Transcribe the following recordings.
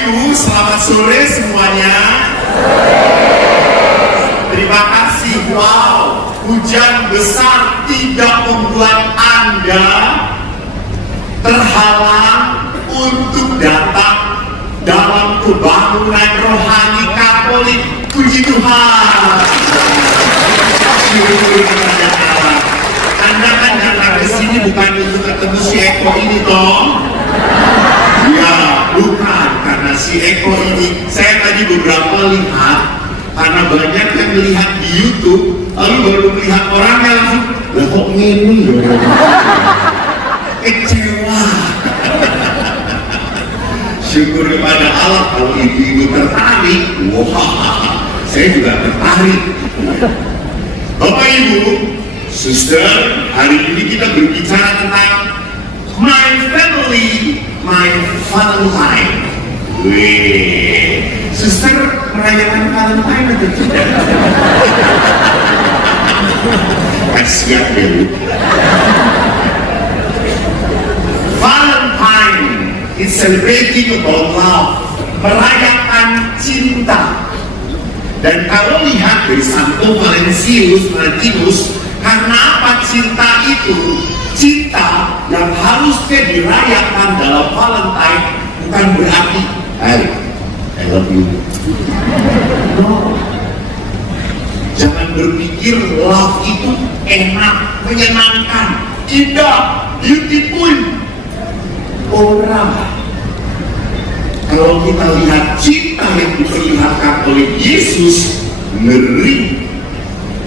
Ibu, selamat sore semuanya. Terima kasih. Wow, hujan besar tidak membuat Anda terhalang untuk datang dalam kebangunan rohani Katolik. Puji Tuhan. Syukur kepada Allah. Anda kan datang ke sini bukan untuk ketemu si Eko ini toh? Ya, bukan. Karena si Eko ini, saya tadi beberapa lihat, karena banyak yang melihat di YouTube, lalu baru melihat orangnya langsung, lah kok ngini ya? Kecewa. Syukur kepada Allah kalau ibu-ibu tertarik. Wah, saya juga tertarik. Bapak Ibu, Suster, hari ini kita berbicara tentang My Family, My Valentine. Wih, Suster merayakan Valentine atau tidak? Kasihan ya Bu. Valentine is celebrating about love, merayakan cinta. Dan kalau lihat dari Santo Martinus, karena apa cinta itu? Cinta yang harusnya dirayakan dalam Valentine bukan berarti I love you. No. Jangan berpikir love itu enak, menyenangkan, indah, beautiful. Orang. Kalau kita lihat cinta yang diperlihatkan oleh Yesus, ngeri.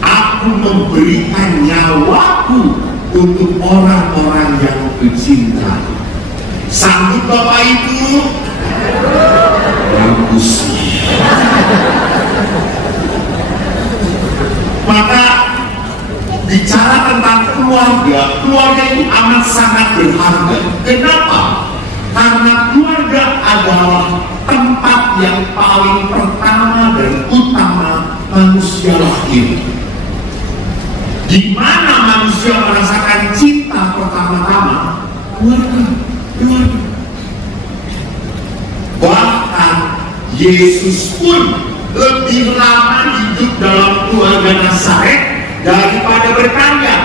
Aku memberikan nyawaku untuk orang-orang yang kucinta. Sanggup Bapak Ibu? Bagus. Maka bicara tentang keluarga, keluarga itu amat sangat berharga. Kenapa? Karena keluarga adalah tempat yang paling pertama dan utama manusia lahir. Di mana manusia merasakan cinta pertama-tama? Keluarga. Bahkan Yesus pun lebih lama hidup dalam keluarga Nazaret daripada berkarya.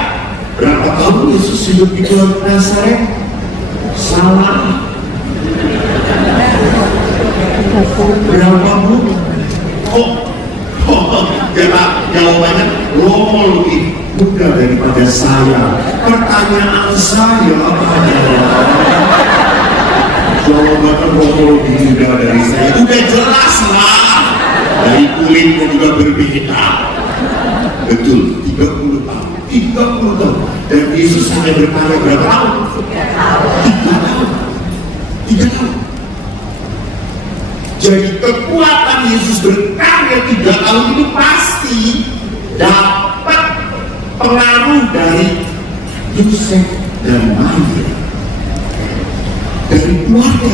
Berapa tahun Yesus hidup di keluarga Nazaret? Salah. Berapa Bu? Jawabannya lebih muda daripada saya. Pertanyaan saya adalah, jawabannya lebih muda dari saya. Udah jelas lah, dari kulitnya juga berbeda. Betul, 30 tahun. 30 tahun. Dan Yesus hanya berkarya berapa tahun? 3 tahun. 3 tahun. Jadi kekuatan Yesus berkarya 3 tahun itu pasti dapat pengaruh dari Yosef dan Maria, dari keluarga.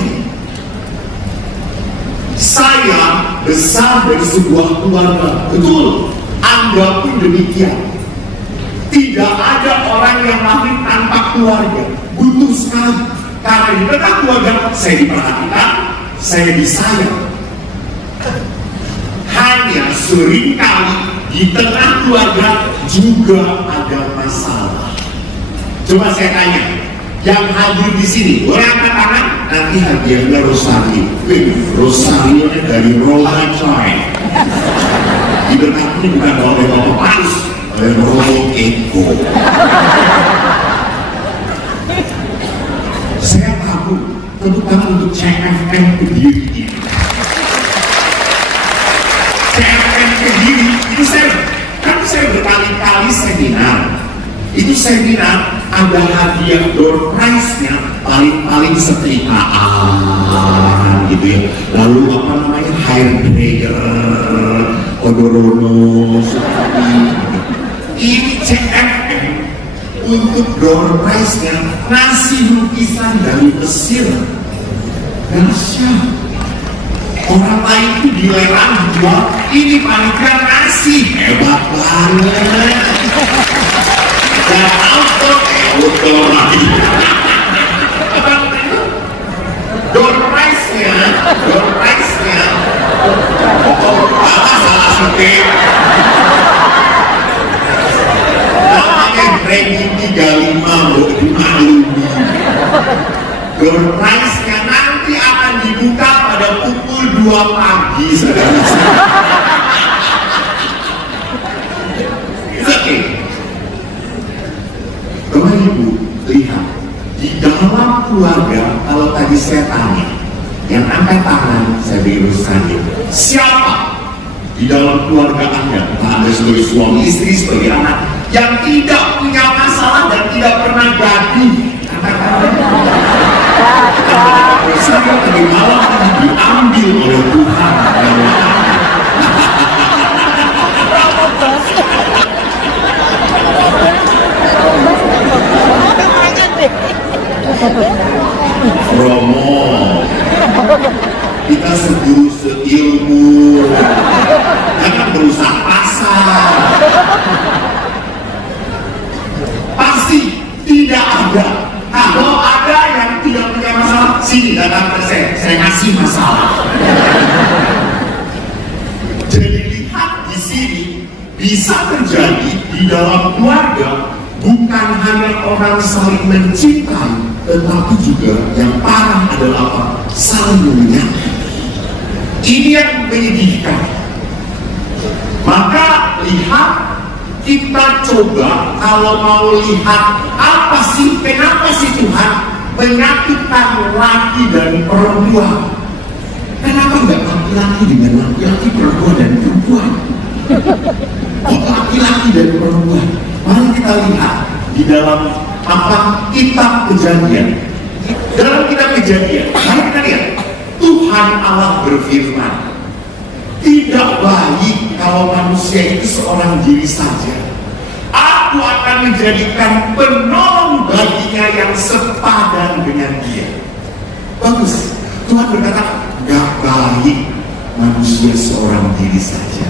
Saya besar dari sebuah keluarga, betul. Anda pun demikian. Tidak ada orang yang lahir tanpa keluarga. Butuh sekali. Karena di tengah keluarga saya diperhatikan, saya disayang. Hanya seringkali di tengah keluarga juga ada masalah. Coba saya tanya, yang hadir di sini, boleh angkat tangan? Nanti hadiahnya Rosario. Rosario dari Roland Coy. Diberkati bukan oleh Bapak Paris, oleh Roy Eko. Saya tahu, tepuk tangan untuk CFM Kediri ini. CFM Kediri itu saya berkali-kali seminar. Itu seminar ada hadiah door prize-nya paling setrikaan gitu ya. Lalu apa namanya, hair dryer, odorono, seperti ini. CFM untuk door prize-nya ngasih lukisan dari Mesir. Dahsyat. Orang lain itu dilelang jual, ini panitia ngasih, hebat banget. Dan outdoor lagi. Door prize-nya Yang angkat tangan, saya beri saja. Siapa di dalam keluarga Anda, entah Anda sebagai suami istri, sebagai anak, yang tidak punya masalah dan tidak pernah gaduh? Saya tadi malam ini diambil oleh Tuhan. Romo, kita seguru seilmu, jangan berusaha pasar. Pasti tidak ada. Kalau ada yang tidak punya masalah, sini datang ke saya kasih masalah. Jadi lihat di sini bisa terjadi di dalam keluarga, bukan hanya orang saling mencintai, tetapi juga yang parah adalah apa? Saling menyakiti. Ini yang menyedihkan. Maka lihat, kita coba kalau mau lihat apa sih, kenapa sih Tuhan menyatukan laki dan perempuan? Kenapa nggak laki-laki dengan laki-laki, perempuan dan perempuan? Kok laki-laki dan perempuan? Mari kita lihat di dalam apa kitab Kejadian. Dalam kitab Kejadian, mari kita lihat Tuhan Allah berfirman, tidak baik kalau manusia itu seorang diri saja. Aku akan menjadikan penolong baginya yang sepadan dengan dia. Bagus. Tuhan berkata, gak baik manusia seorang diri saja.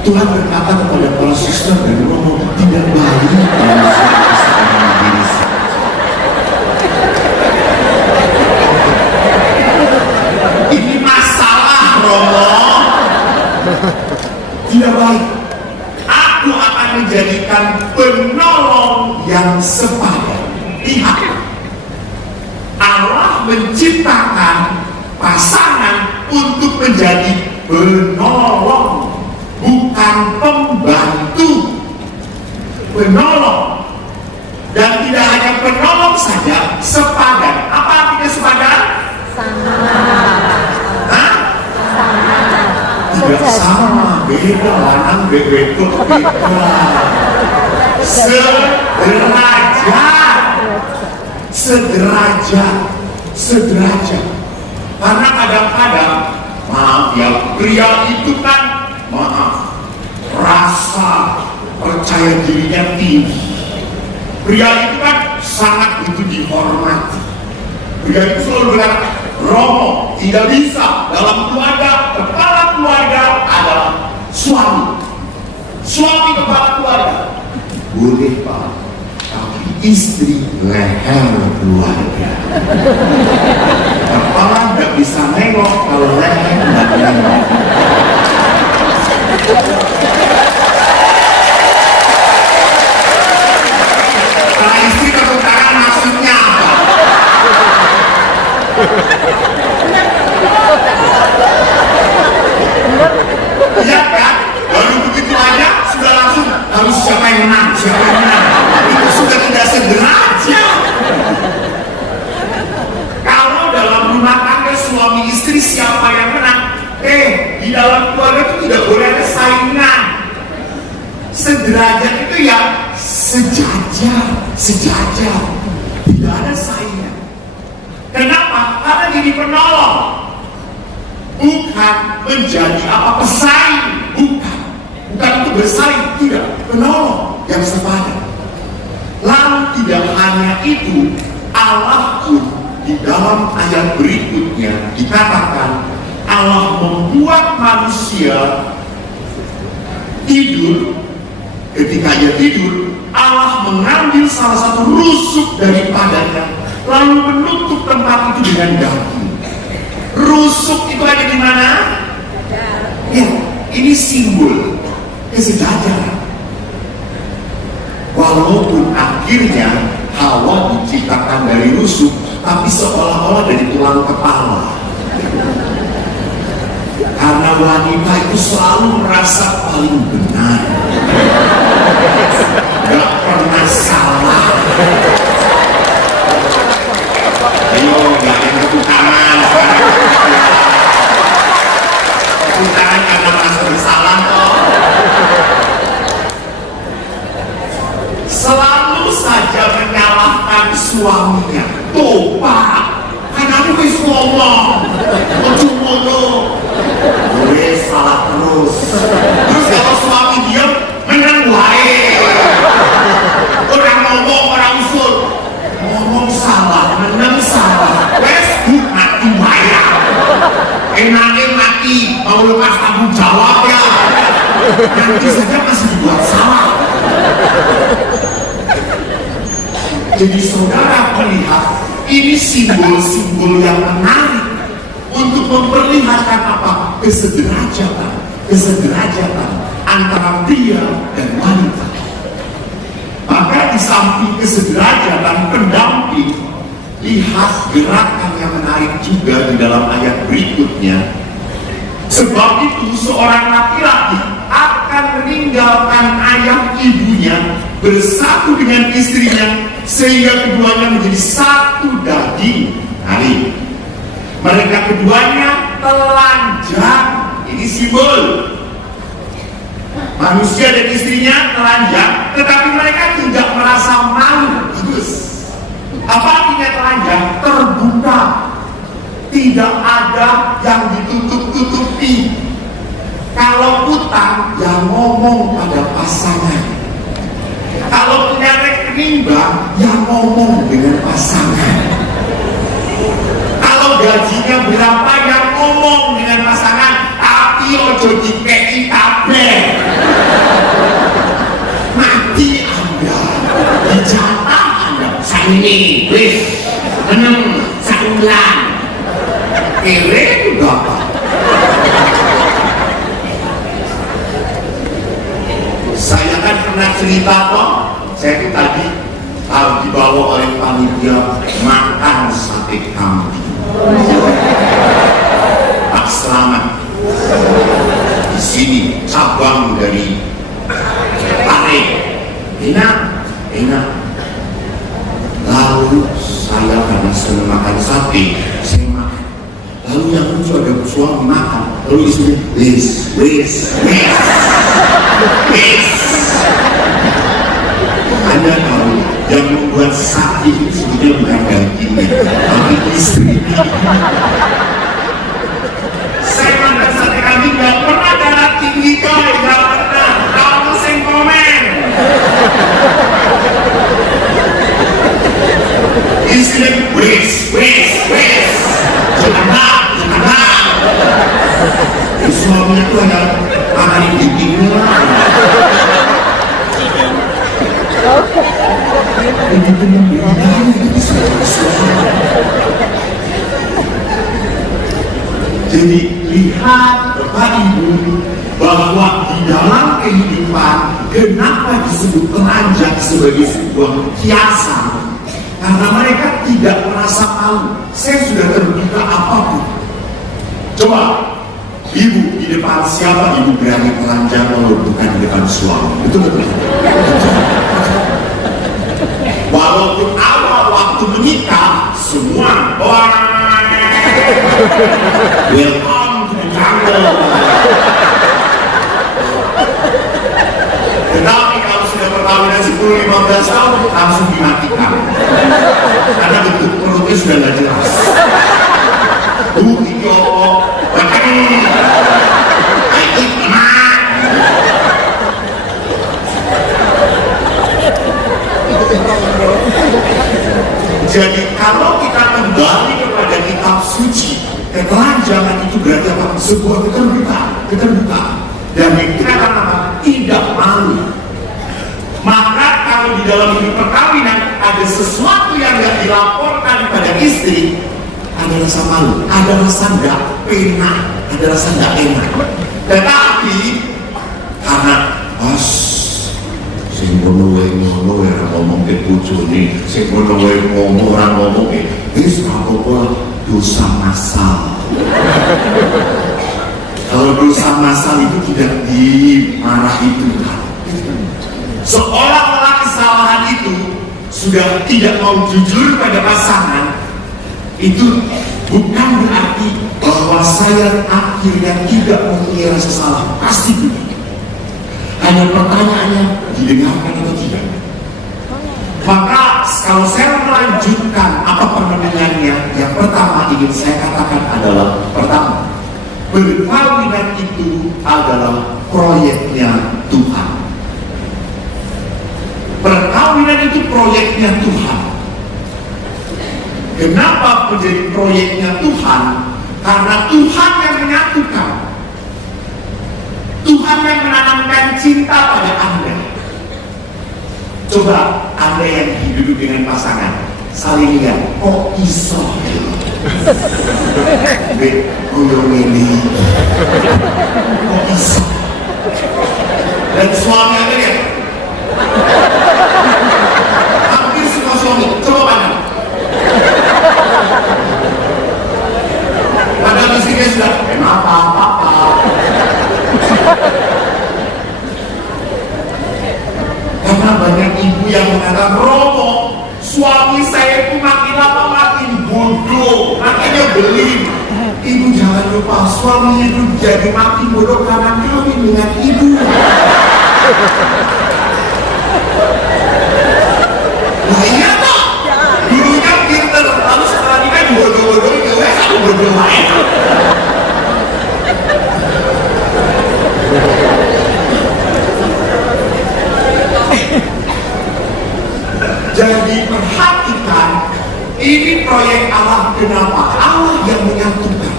Tuhan berkata kepada para suster dan romo, tidak baik manusia seorang diri saja. Ini masalah, romo. Tidak baik. Aku akan menjadikan penolong yang sepadan. Lihat, Allah menciptakan pasangan untuk menjadi penolong, bukan pembantu. Penolong. Dan tidak hanya penolong saja, sepadan. Apa artinya sepadan? Sama. Hah? Sama. Tidak sama, beda, lanang beda, sederajat. Karena kadang-kadang, maaf ya, pria itu kan, maaf, rasa percaya dirinya tinggi. Pria itu kan sangat itu dihormati. Pria itu selalu bilang, Romo tidak bisa dalam keluarga, kepala keluarga adalah suami. Suami kepala keluarga boleh Pak, tapi istri leher keluarga. Kepala nggak bisa nengok kalau leher nggak nengok. Kalau istri tepuk tangan maksudnya apa? Iya kan? Baru begitu aja sudah langsung harus siapa yang menang, siapa yang menang. Itu sudah tidak sederajat. Kalau dalam rumah tangga suami istri siapa yang menang? Di dalam keluarga itu tidak boleh ada saingan. Sederajat itu ya sejajar. Tidak ada saingan. Kenapa? Karena jadi penolong, bukan menjadi apa pesaing, bukan untuk bersaing, tidak, penolong yang sepadan. Lalu tidak hanya itu, Allah pun di dalam ayat berikutnya dikatakan Allah membuat manusia tidur. Ketika ia tidur, Allah mengambil salah satu rusuk daripadanya, lalu menutup tempat itu dengan daging. Rusuk itu ada di mana? Ya, ini simbol kesejajaran. Walaupun akhirnya Hawa diciptakan dari rusuk, tapi seolah-olah dari tulang kepala. Karena wanita itu selalu merasa paling benar, gak pernah salah. Ayo, gak ada tepuk tangan sekarang. enaknya mati, mau lepas tanggung jawab ya. Nanti saja masih dibuat salah. Jadi saudara melihat ini simbol-simbol yang menarik untuk memperlihatkan apa? Kesederajatan antara pria dan wanita. Maka di samping kesederajatan pendamping, lihat gerakan yang menarik juga di dalam ayat berikutnya. Sebab itu seorang laki-laki akan meninggalkan ayah ibunya, bersatu dengan istrinya, sehingga keduanya menjadi satu daging. Hari mereka keduanya telanjang. Ini simbol manusia dan istrinya telanjang, tetapi mereka tidak merasa malu. Bagus. Apa artinya telanjang? Terbuka, tidak ada yang ditutup-tutupi. Kalau utang, yang ngomong pada pasangan. Kalau punya rekening bank, yang ngomong dengan pasangan. Kalau gajinya berapa, yang ngomong dengan pasangan. Tapi ojo dikei kabeh. Mati Anda, dijatah Anda. Ini, wis, meneng, saulan. Kere juga apa? Saya kan pernah cerita kok, saya itu tadi dibawa oleh panitia makan sate kambing. Pak Selamat di sini cabang dari Pare, enak. Lalu saya karena senang makan sate, saya makan. Lalu yang lucu ada suami makan, lalu istrinya wis. Anda tahu yang membuat sate itu sebetulnya bukan dagingnya, tapi istrinya. Saya makan sate kambing gak pernah darah tinggi coy, gak pernah. Kamu sing komen. Istrinya wis. Jangan. Suaminya itu ada makan dagingnya. Jadi lihat Bapak Ibu bahwa di dalam kehidupan kenapa disebut telanjang sebagai sebuah kiasan? Karena mereka tidak merasa malu. Saya sudah terbuka apapun. Coba ibu di depan siapa ibu berani telanjang kalau bukan di depan suami? Betul. Walaupun awal waktu menikah semua welcome to the jungle. Tetapi kalau sudah perkawinan 10-15 tahun langsung dimatikan. Karena bentuk perutnya sudah tidak jelas. Jadi kalau kita kembali kepada kitab suci, ketelanjangan itu berarti apa? Sebuah keterbukaan. Dan kita akan apa? Tidak malu. Maka kalau di dalam hidup perkawinan ada sesuatu yang tidak dilaporkan pada istri, ada rasa malu, ada rasa nggak enak, ada rasa nggak enak. Tetapi karena sing ngono ora ngomong ke bojone, sing ngono ngomong ora ngomong wis apa dosa massal. Kalau dosa massal itu tidak dimarahi Tuhan. Seolah-olah kesalahan itu sudah tidak mau jujur pada pasangan, itu bukan berarti bahwa saya akhirnya tidak mempunyai rasa salah. Pasti begitu. Hanya pertanyaannya didengarkan atau tidak. Maka kalau saya melanjutkan apa permenungannya, yang pertama ingin saya katakan adalah pertama, perkawinan itu adalah proyeknya Tuhan. Perkawinan itu proyeknya Tuhan. Kenapa menjadi proyeknya Tuhan? Karena Tuhan yang menyatukan, Tuhan yang menanamkan cinta pada Anda. Coba Anda yang hidup dengan pasangan, saling lihat, kok iso? Ini kok iso? Dan suami Anda lihat, hampir semua suami, coba pandang. Padahal istrinya sudah, kenapa, papa? Karena banyak ibu yang mengatakan, Romo, suami saya itu makin lama makin bodoh, makin nyebelin. Ibu jangan lupa, suami itu jadi makin bodoh karena kawin dengan ibu. Nah iya toh, dulunya pinter, lalu setelah ini kan bodoh-bodohin, ya wes aku bodoh lain. Jadi perhatikan, ini proyek Allah. Kenapa? Allah yang menyatukan.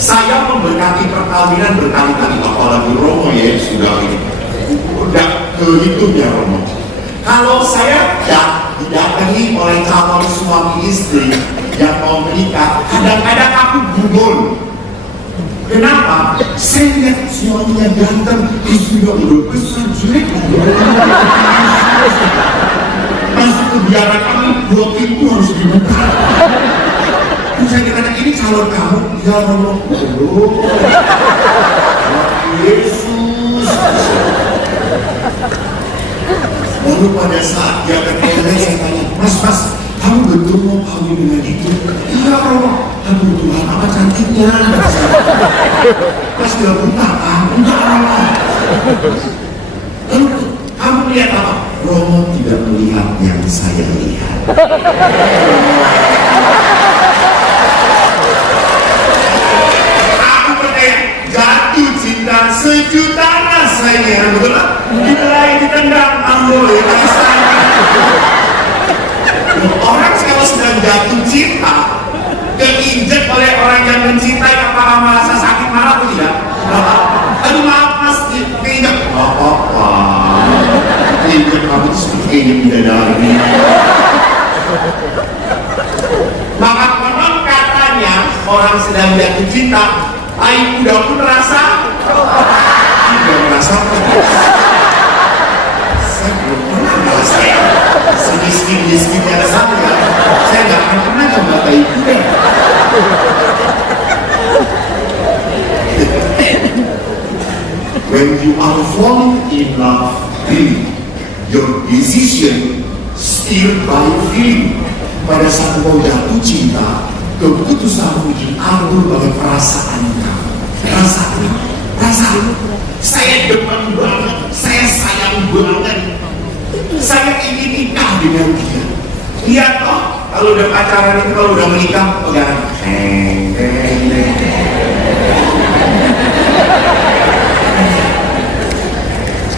Saya memberkati perkawinan berkali-kali, apalagi Romo ya sudah ini, udah kehitung ya Romo. Kalau saya didatangi oleh calon suami istri yang mau menikah, kadang-kadang aku gugur. Kenapa? Saya lihat suaminya ganteng, istrinya udah besar, jelek. Masuk ke biara kamu, 2 pintu harus dibuka. Terus saya kata, ini calon kamu? Ya Allah, Yesus. Lalu pada saat dia ketemu, saya tanya, Mas, kamu betul mau kawin dengan itu? Iya Allah. Aduh Tuhan, apa cantiknya? Pas dia buka, enggak Allah. Lalu kamu lihat apa? Romo tidak melihat yang saya lihat. Aku percaya jatuh cinta sejuta rasanya, betul? Dimulai ditendang, ambil ya orang kalau sedang jatuh cinta, keinjek oleh orang yang mencintai, apakah merasa sakit marah atau tidak? Aduh maaf mas, keinjek. Apa-apa. Keinjek kamu itu seperti keinjek bidadari. Maka konon katanya orang sedang jatuh cinta, tai kuda pun merasa tidak merasa. Saya belum pernah ngerasain semiskin-miskinnya ada satu ya. Saya nggak akan pernah coba tai kuda. When you are falling in love, really, your decision steered by feeling. Pada saat kau jatuh cinta, keputusanmu diatur oleh perasaan kamu. Perasaan. Saya demen banget, saya sayang banget, saya ingin nikah dengan dia. Lihat toh, kalau udah pacaran itu, kalau udah menikah, pegangan.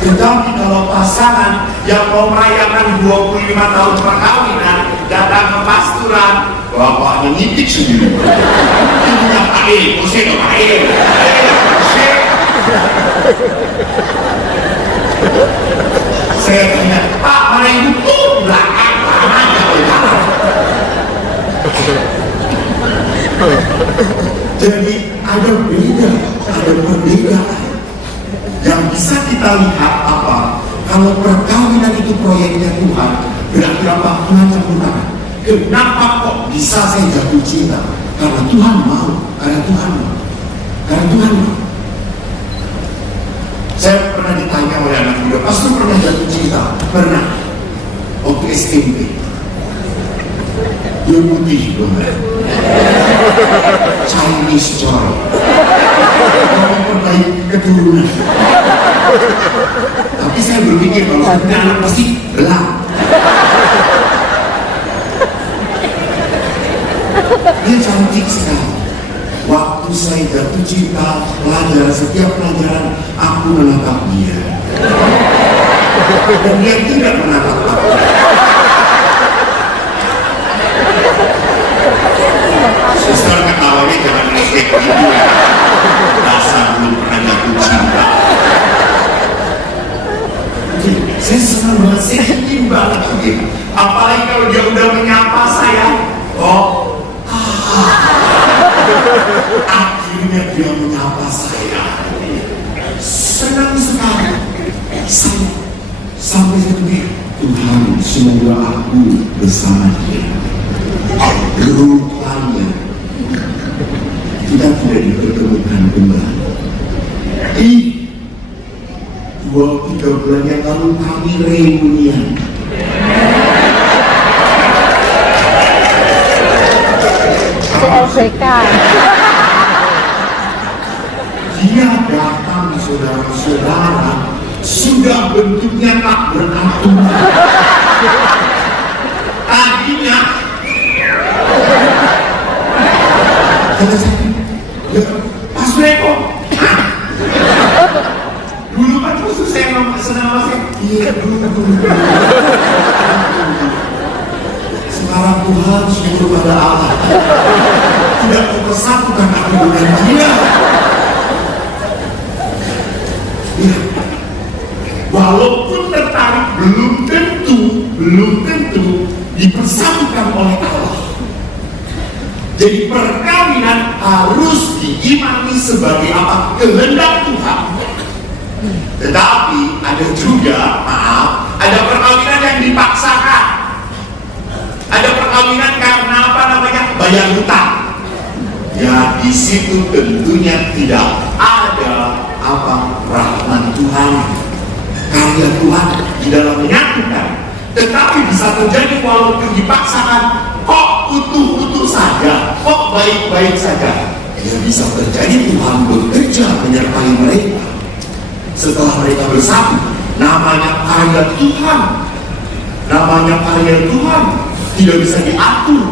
Tetapi kalau pasangan yang mau merayakan 25 tahun perkawinan datang ke pasturan, bapaknya nyitik sendiri. Ibunya pakai, saya nggak pakai. Saya tanya, Pak, mana ibu tuh belakang aja. Jadi ada perbedaan. Yang bisa kita lihat apa? Kalau perkawinan itu proyeknya Tuhan, berarti apa? Menyempurnakan. Kenapa kok bisa saya jatuh cinta? Karena Tuhan mau. Saya pernah ditanya oleh anak muda, Pastor pernah jatuh cinta? Pernah. Waktu SMP. Dia putih dong. Chinese coy. Mau perbaiki keturunan. Tapi saya berpikir kalau punya anak pasti belang. Dia cantik sekali. Waktu saya jatuh cinta, setiap pelajaran aku menatap dia. Dan dia tidak menatap aku. Suster ketawanya jangan kayak gitu. Dasar belum pernah jatuh cinta. Oke, saya senang banget, saya ingin banget. Oke, apalagi kalau dia udah menyapa saya. Akhirnya dia menyapa saya. Senang sekali. Saya sampai sendiri. Tuhan, semoga aku bersama dia. Rupanya kita tidak dipertemukan kembali. 2-3 bulan yang lalu kami reunian. CLBK. Dia datang, saudara-saudara, sudah bentuknya tak beratur. Tadinya kata saya, Mas Reko, dulu kan khusus saya senang Mas Reko. Iya dulu. Sekarang Tuhan syukur pada Allah tidak mempersatukan aku dengan dia. Ya. Walaupun tertarik belum tentu dipersatukan oleh Allah. Jadi perkawinan harus diimani sebagai apa? Kehendak Tuhan. Tetapi ada juga, ada perkawinan yang dipaksakan. Ada perkawinan karena apa namanya? Bayar hutang. Ya di situ tentunya tidak ada apa rahmat Tuhan, karya Tuhan di dalam menyatukan. Tetapi bisa terjadi walaupun dipaksakan, kok utuh-utuh saja, kok baik-baik saja. Ya bisa terjadi Tuhan bekerja menyertai mereka. Setelah mereka bersatu, namanya karya Tuhan. Namanya karya Tuhan tidak bisa diatur.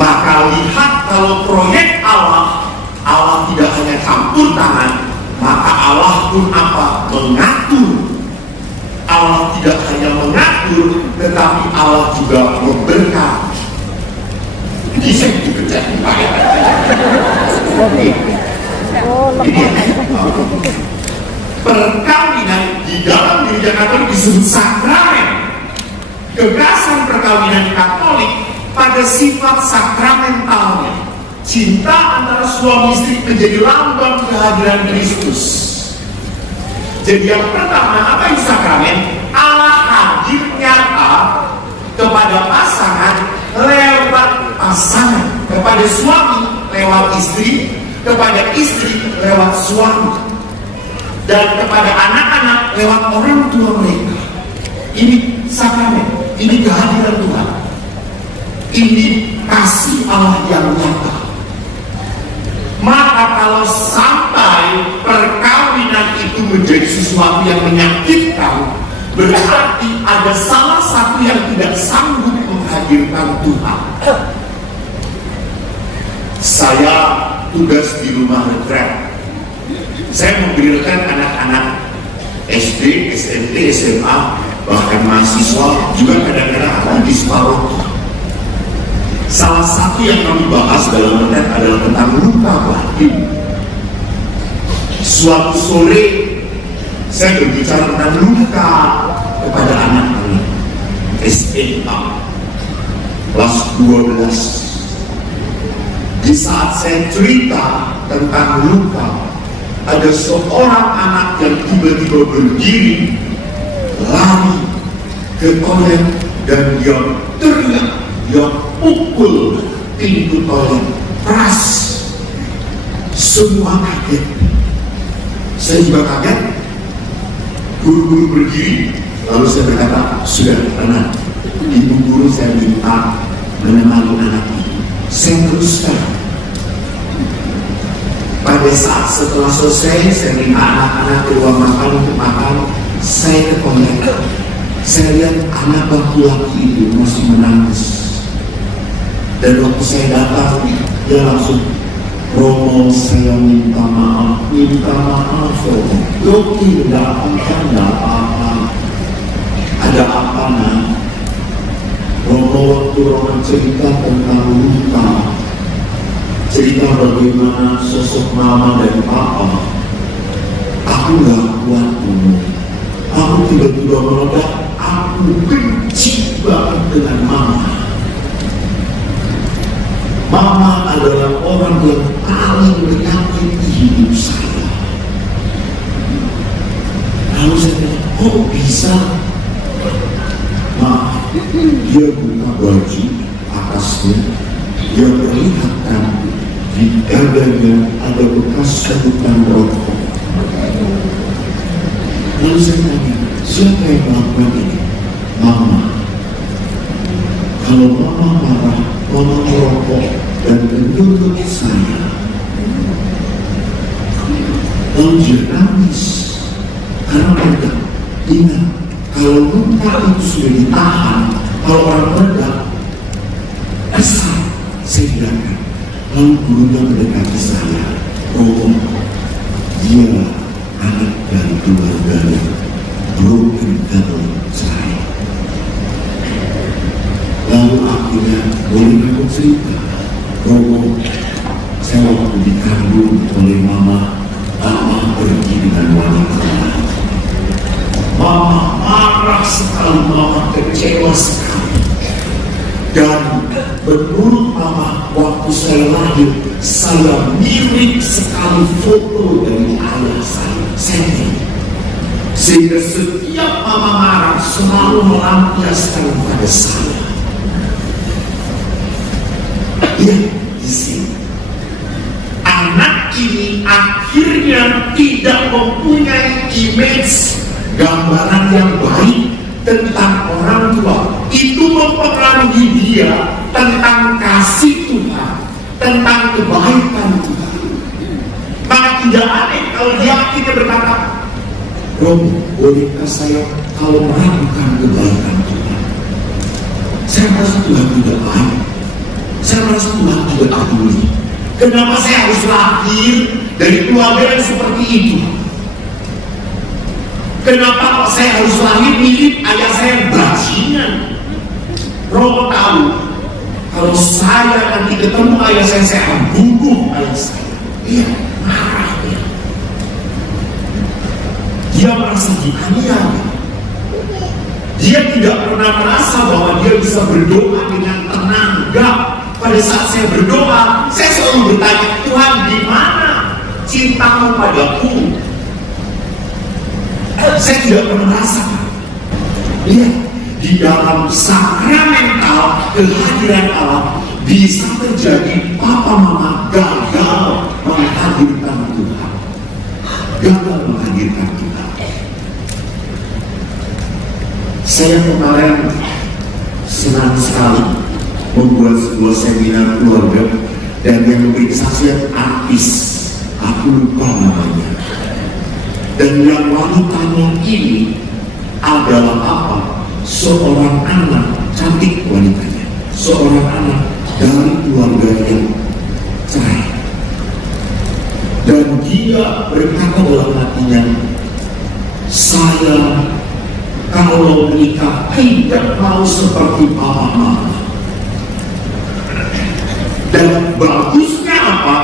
Maka lihat kalau proyek Allah tidak hanya campur tangan, maka Allah pun apa? Mengatur. Allah tidak hanya mengatur, tetapi Allah juga memberkati. Jadi saya dikerja di bayar. Perkawinan di dalam gereja Katolik disebut sakramen. Gagasan perkawinan Katolik pada sifat sakramentalnya. Cinta antara suami istri menjadi lambang kehadiran Kristus. Jadi yang pertama, apa itu sakramen? Allah hadir nyata kepada pasangan lewat pasangan, kepada suami lewat istri, kepada istri lewat suami, dan kepada anak-anak lewat orang tua mereka. Ini sakramen, ini kehadiran Tuhan, ini kasih Allah yang nyata. Maka kalau sampai perkawinan itu menjadi sesuatu yang menyakitkan, berarti ada salah satu yang tidak sanggup menghadirkan Tuhan. Saya tugas di rumah retret. Saya memberikan anak-anak SD, SMP, SMA, bahkan mahasiswa, juga kadang-kadang di sekolah. Salah satu yang kami bahas dalam retret adalah tentang luka batin. Suatu sore saya berbicara tentang luka kepada anak kami SMA kelas 12. Di saat saya cerita tentang luka, ada seorang anak yang tiba-tiba berdiri, lari ke toilet, dan dia teriak, dia pukul pintu toilet keras. Semua kaget, saya juga kaget. Guru-guru berdiri, lalu saya berkata, sudah tenang, ibu guru saya minta menemani anak itu. Saya teruskan. Pada saat setelah selesai, saya minta anak-anak ke ruang makan untuk makan. Saya ke toilet, saya lihat anak laki-laki itu masih menangis. Dan waktu saya datang, dia langsung, Romo, saya minta maaf, Romo. Dok, tidak apa-apa. Ada apa, nak? Waktu Roman cerita tentang luka, cerita bagaimana sosok mama dan papa, aku gak kuat ngomong. Aku tiba-tiba meledak, aku benci banget dengan mama. Mama adalah orang yang paling menyakiti hidup saya. Lalu saya bilang, kok bisa? Maaf, dia buka baju atasnya, dia perlihatkan di dadanya ada bekas sebutan rokok. Lalu saya tanya, siapa yang melakukan ini? Mama. Kalau mama marah, mama merokok dan menuntut saya. Lalu dia nangis karena mereka ingat kalau luka itu sudah ditahan, kalau orang meledak besar, saya bilang. Lalu gurunya mendekati saya, oh dia anak dari keluarga broken family child. Lalu akhirnya boleh aku cerita, oh saya waktu dikandung oleh mama pergi dengan wanita lain. Mama marah sekali, mama kecewa sekali. Dan menurut mama, waktu saya lahir, saya mirip sekali foto dari ayah saya. Sehingga setiap mama marah selalu melampiaskan pada saya. Ya, di sini. Anak ini akhirnya tidak mempunyai image gambaran yang baik tentang orang tua. Itu mempengaruhi dia tentang kasih Tuhan, tentang kebaikan Tuhan. Maka tidak aneh kalau dia akhirnya berkata, Romo, bolehkah saya kalau meragukan kebaikan Tuhan? Saya merasa Tuhan tidak baik. Saya merasa Tuhan tidak peduli. Kenapa saya harus lahir dari keluarga yang seperti itu? Kenapa kok saya harus lahir mirip ayah saya yang bajingan? Romo tahu, kalau saya nanti ketemu ayah saya akan bunuh ayah saya. Iya, marah dia. Dia merasa dianiaya. Dia tidak pernah merasa bahwa dia bisa berdoa dengan tenang. Enggak. Pada saat saya berdoa, saya selalu bertanya, Tuhan, di mana cintamu padaku? Saya tidak pernah merasakan. Lihat, di dalam sakramental kehadiran Allah bisa terjadi papa mama gagal menghadirkan Tuhan. Gagal menghadirkan Tuhan. Saya kemarin senang sekali membuat sebuah seminar keluarga dan yang memberi kesaksian artis, aku lupa namanya. Dan yang wanitanya ini adalah apa? Seorang anak, cantik wanitanya, seorang anak dari keluarga yang cerai. Dan dia berkata dalam hatinya, saya kalau menikah tidak mau seperti papa mama. Dan bagusnya apa?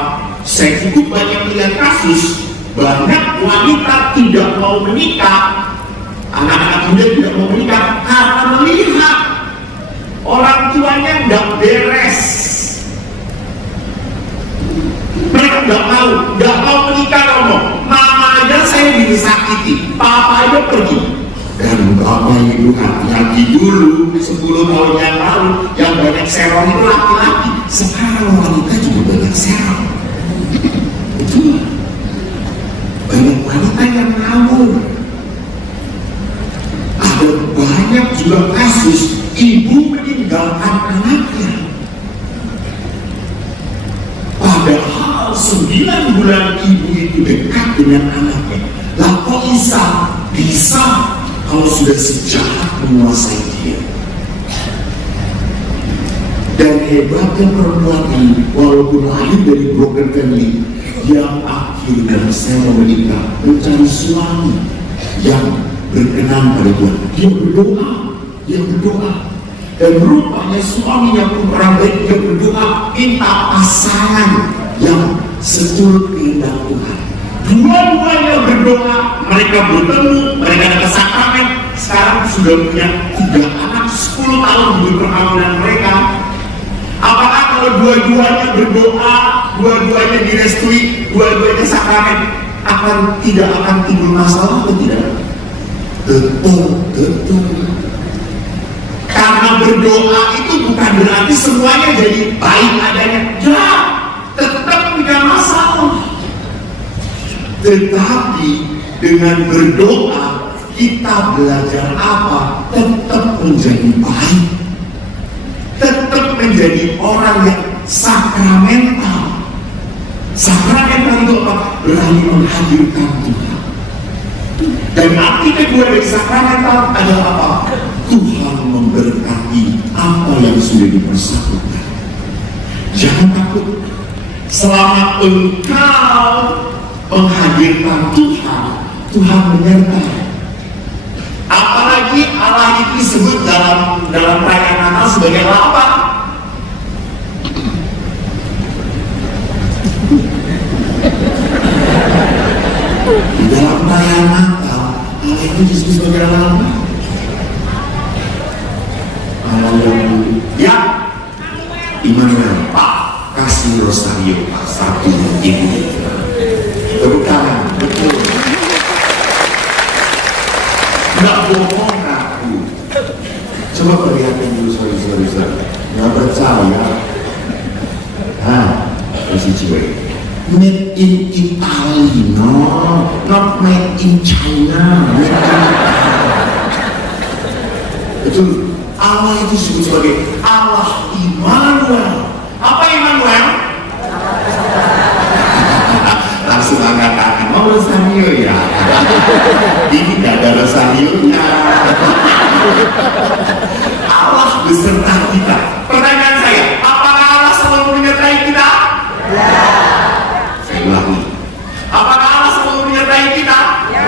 Saya cukup banyak melihat kasus, banyak wanita tidak mau menikah, anak-anak muda tidak mau menikah karena melihat orang tuanya nggak beres. Mereka nggak mau menikah, Romo. Mama aja saya disakiti, papa aja pergi. Dan bapak ibu hati-hati dulu, 10 tahun yang lalu yang banyak serong itu laki-laki. Sekarang wanita juga banyak serong. Betul. Banyak wanita yang ngawur. Ada banyak juga kasus ibu meninggalkan anaknya. Padahal 9 bulan ibu itu dekat dengan anaknya. Lah kok bisa kalau sudah sejahat menguasai dia. Dan hebatnya perempuan ini, walaupun lahir dari broken family, yang akhirnya saya menikah mencari suami yang berkenan pada Tuhan. Dia berdoa. Dan rupanya suaminya pun orang baik, dia berdoa minta pasangan yang seturut kehendak Tuhan. Dua-duanya berdoa, mereka bertemu, mereka dapat sakramen. Sekarang sudah punya 3 anak, 10 tahun hidup perkawinan mereka. Apakah kalau dua-duanya berdoa, dua-duanya direstui, dua-duanya sakramen, tidak akan timbul masalah atau tidak? Betul. Karena berdoa itu bukan berarti semuanya jadi baik adanya. Ya, tetap punya masalah. Tetapi dengan berdoa kita belajar apa? Tetap menjadi baik, tetap menjadi orang yang sakramental. Sakramental itu apa? Berani menghadirkan Tuhan. Dan arti kedua dari sakramental adalah apa? Tuhan memberkati apa yang sudah dipersatukan. Jangan takut. Selama engkau menghadirkan Tuhan, Tuhan menyertai. Apalagi Allah itu disebut dalam perayaan Natal sebagai apa? Di dalam perayaan Natal, Allah itu disebut sebagai apa? Ya, Immanuel, Pak, kasih rosario, Pak, satu ini. Tepuk tangan, betul. Nggak bohong aku. Coba perlihatkan dulu, sorry. Nggak percaya. Kasih cewek. Made in Italy, no, not made in China. Made in Italy. Betul. Allah itu disebut sebagai Allah Immanuel. Apa Immanuel? Langsung angkat tangan. Oh, rosario ya. Ini gak ada rosario-nya. Allah beserta kita. Pertanyaan saya, apakah Allah selalu menyertai kita? Ya. Saya ulangi. Apakah Allah selalu menyertai kita? Ya.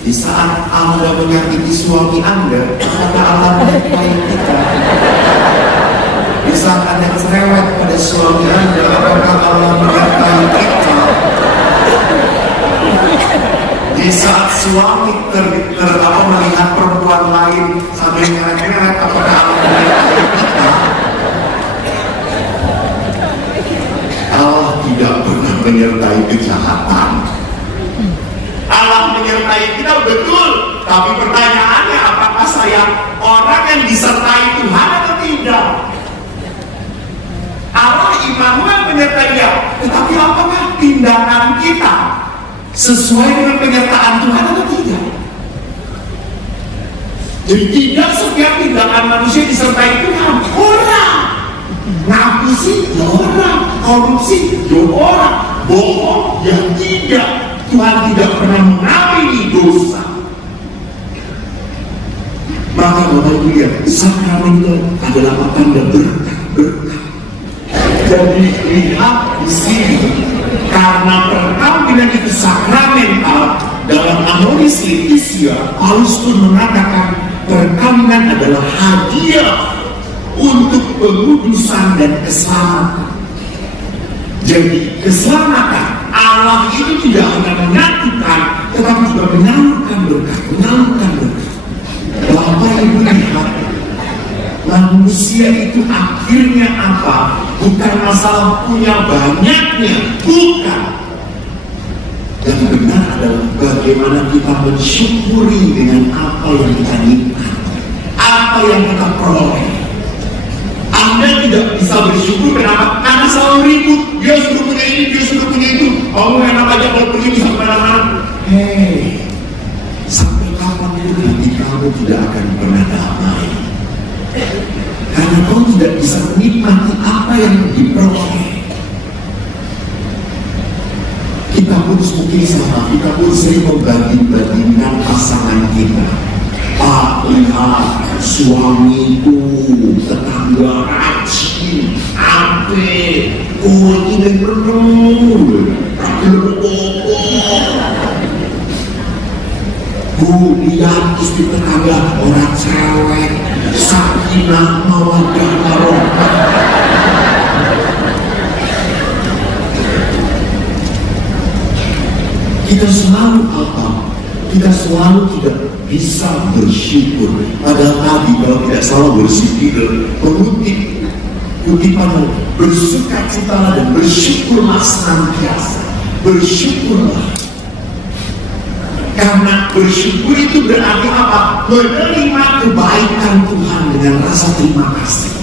Di saat Anda menyakiti suami Anda, apakah Allah menyertai kita? Di saat Anda cerewet pada suami Anda, apakah Allah menyertai kita? Di saat suami melihat perempuan lain sambil nyeret-nyeret, apakah Allah menyertai kita? Allah tidak pernah menyertai kejahatan. Allah menyertai kita betul, tapi pertanyaannya apakah saya orang yang disertai Tuhan atau tidak? Allah Immanuel menyertai dia, tetapi apakah tindakan kita sesuai dengan penyertaan Tuhan atau tidak? Jadi tidak setiap tindakan manusia disertai Tuhan. Orang ngaku sih ya orang, korupsi ya orang, bohong ya tidak. Tuhan tidak pernah mengampuni dosa. Maka Bapak Ibu lihat, sakramen itu adalah tanda berkat. Jadi lihat di sini, karena perkawinan itu sakramental, dalam Amoris Laetitia, Paulus pun mengatakan perkawinan adalah hadiah untuk pengudusan dan keselamatan. Jadi keselamatan Allah itu tidak hanya menyatukan, tetapi juga menyalurkan berkat. Bapak Ibu lihat, manusia itu akhirnya apa? Bukan masalah punya banyaknya, bukan. Yang benar adalah bagaimana kita mensyukuri dengan apa yang kita nikmati, apa yang kita peroleh. Anda tidak bisa bersyukur kenapa? Karena selalu ribut. Dia sudah punya ini, dia sudah punya itu. Kamu enak aja kalau pergi bisa kemana-mana. Hei, sampai kapan itu hati kamu tidak akan pernah damai? Karena kau tidak bisa menikmati apa yang diperoleh. Kita pun mungkin sama, kita pun sering membanding-bandingkan pasangan kita. Pak, lihat suamiku, tetangga rajin, ape, ini bener, Bu, lihat istri tetangga orang cewek, sakinah mawaddah warahmah. Kita selalu apa? Kita selalu tidak bisa bersyukur. Padahal tadi kalau tidak salah bersyukur, mengutip kutipan bersukacitalah dan bersyukurlah senantiasa. Bersyukurlah. Karena bersyukur itu berarti apa? Menerima kebaikan Tuhan dengan rasa terima kasih.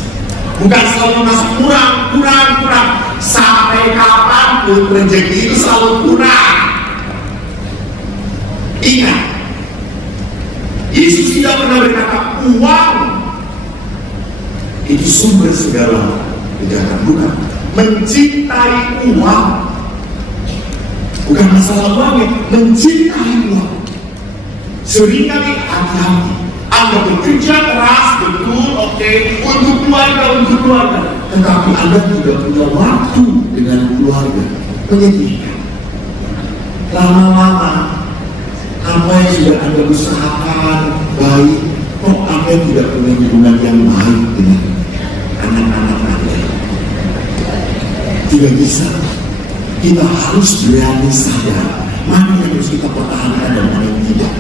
Bukan selalu masih kurang. Sampai kapanpun rezeki itu selalu kurang. Ingat, Yesus tidak pernah berkata uang itu sumber segala kejahatan. Bukan. Mencintai uang, bukan masalah uangnya, mencintai uang. Seringkali hati-hati Anda bekerja keras, betul, oke, untuk keluarga, tetapi Anda tidak punya waktu dengan keluarga. Menyedihkan. Lama-lama apa yang sudah Anda usahakan baik, kok Anda tidak punya hubungan yang baik dengan anak-anak Anda. Tidak bisa. Kita harus berani sadar mana yang harus kita pertahankan dan mana yang tidak.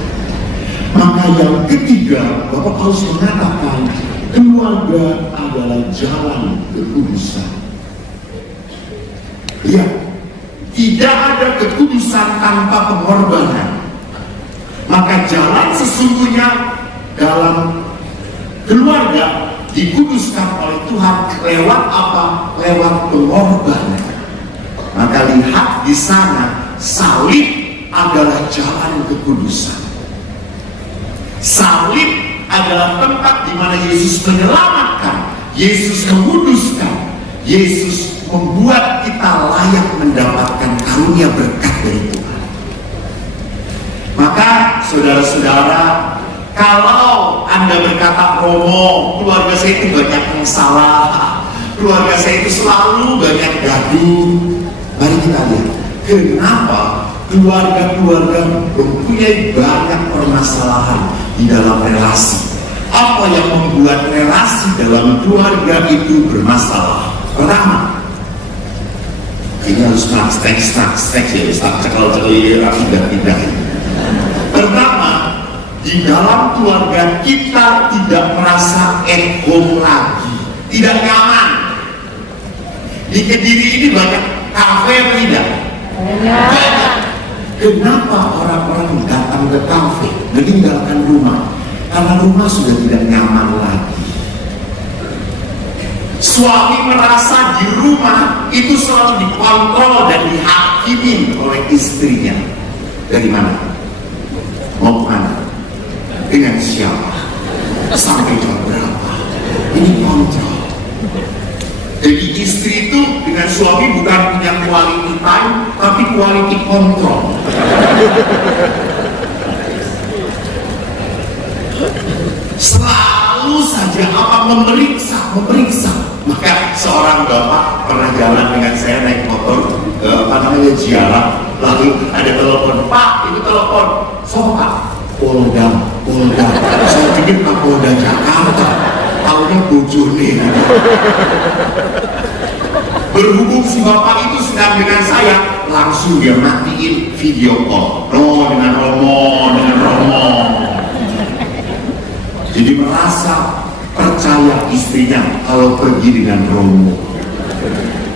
Maka yang ketiga, Bapak Paulus mengatakan keluarga adalah jalan kekudusan. Lihat, tidak ada kekudusan tanpa pengorbanan. Maka jalan sesungguhnya dalam keluarga dikuduskan oleh Tuhan lewat apa? Lewat pengorbanan. Maka lihat di sana, salib adalah jalan kekudusan. Salib adalah tempat di mana Yesus menyelamatkan, Yesus menguduskan, Yesus membuat kita layak mendapatkan karunia berkat dari Tuhan. Maka saudara-saudara, kalau Anda berkata, Romo, keluarga saya itu banyak yang salah, keluarga saya itu selalu banyak gaduh, mari kita lihat kenapa keluarga-keluarga mempunyai banyak permasalahan di dalam relasi. Apa yang membuat relasi dalam keluarga itu bermasalah? Pertama, ini harus teks ya, cekal-celir, tidak. Pertama, di dalam keluarga kita tidak merasa at home lagi, tidak nyaman. Di Kediri ini banyak kafe atau tidak? Banyak. Kenapa orang-orang datang ke kafe meninggalkan rumah? Karena rumah sudah tidak nyaman lagi. Suami merasa di rumah itu selalu dikontrol dan dihakimin oleh istrinya. Dari mana? Mau kemana? Dengan siapa? Sampai jam berapa? Ini kontrol. Jadi istri itu dengan suami bukan punya quality time, tapi quality control. Selalu saja apa memeriksa. Maka seorang bapak pernah jalan dengan saya naik motor ke ziarah, lalu ada telepon, Pak, itu telepon, Pak, Polda. Saya pikir Pak Polda Jakarta, tahunya bojone. Berhubung si bapak itu sedang dengan saya, langsung dia matiin video call. Dengan Romo. Jadi merasa percaya istrinya kalau pergi dengan Romo.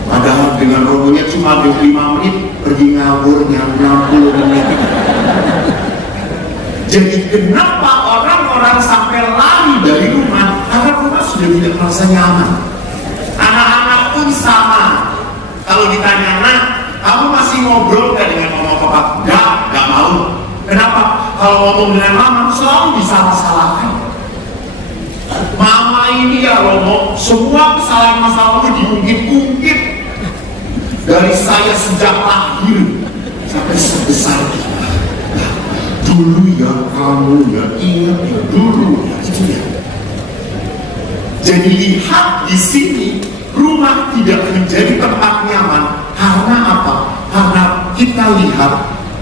Padahal dengan Romonya cuma 25 menit, pergi ngaburnya 60 menit. Jadi kenapa orang-orang sampai lari dari rumah? Karena rumah sudah tidak merasa nyaman. Anak-anak pun sama. Kalau ditanya, Nak, kamu masih ngobrol gak dengan mama papa? Gak mau. Kenapa? Kalau ngomong dengan mama selalu disalah-salahkan. Mama ini ya Romo, semua kesalahan masa lalu diungkit-ungkit. Dari saya sejak lahir sampai sebesar ini. Dulu ya kamu ya, ingat ya dulu ya. Jadi lihat di sini, rumah tidak menjadi tempat nyaman. Karena apa? Karena kita lihat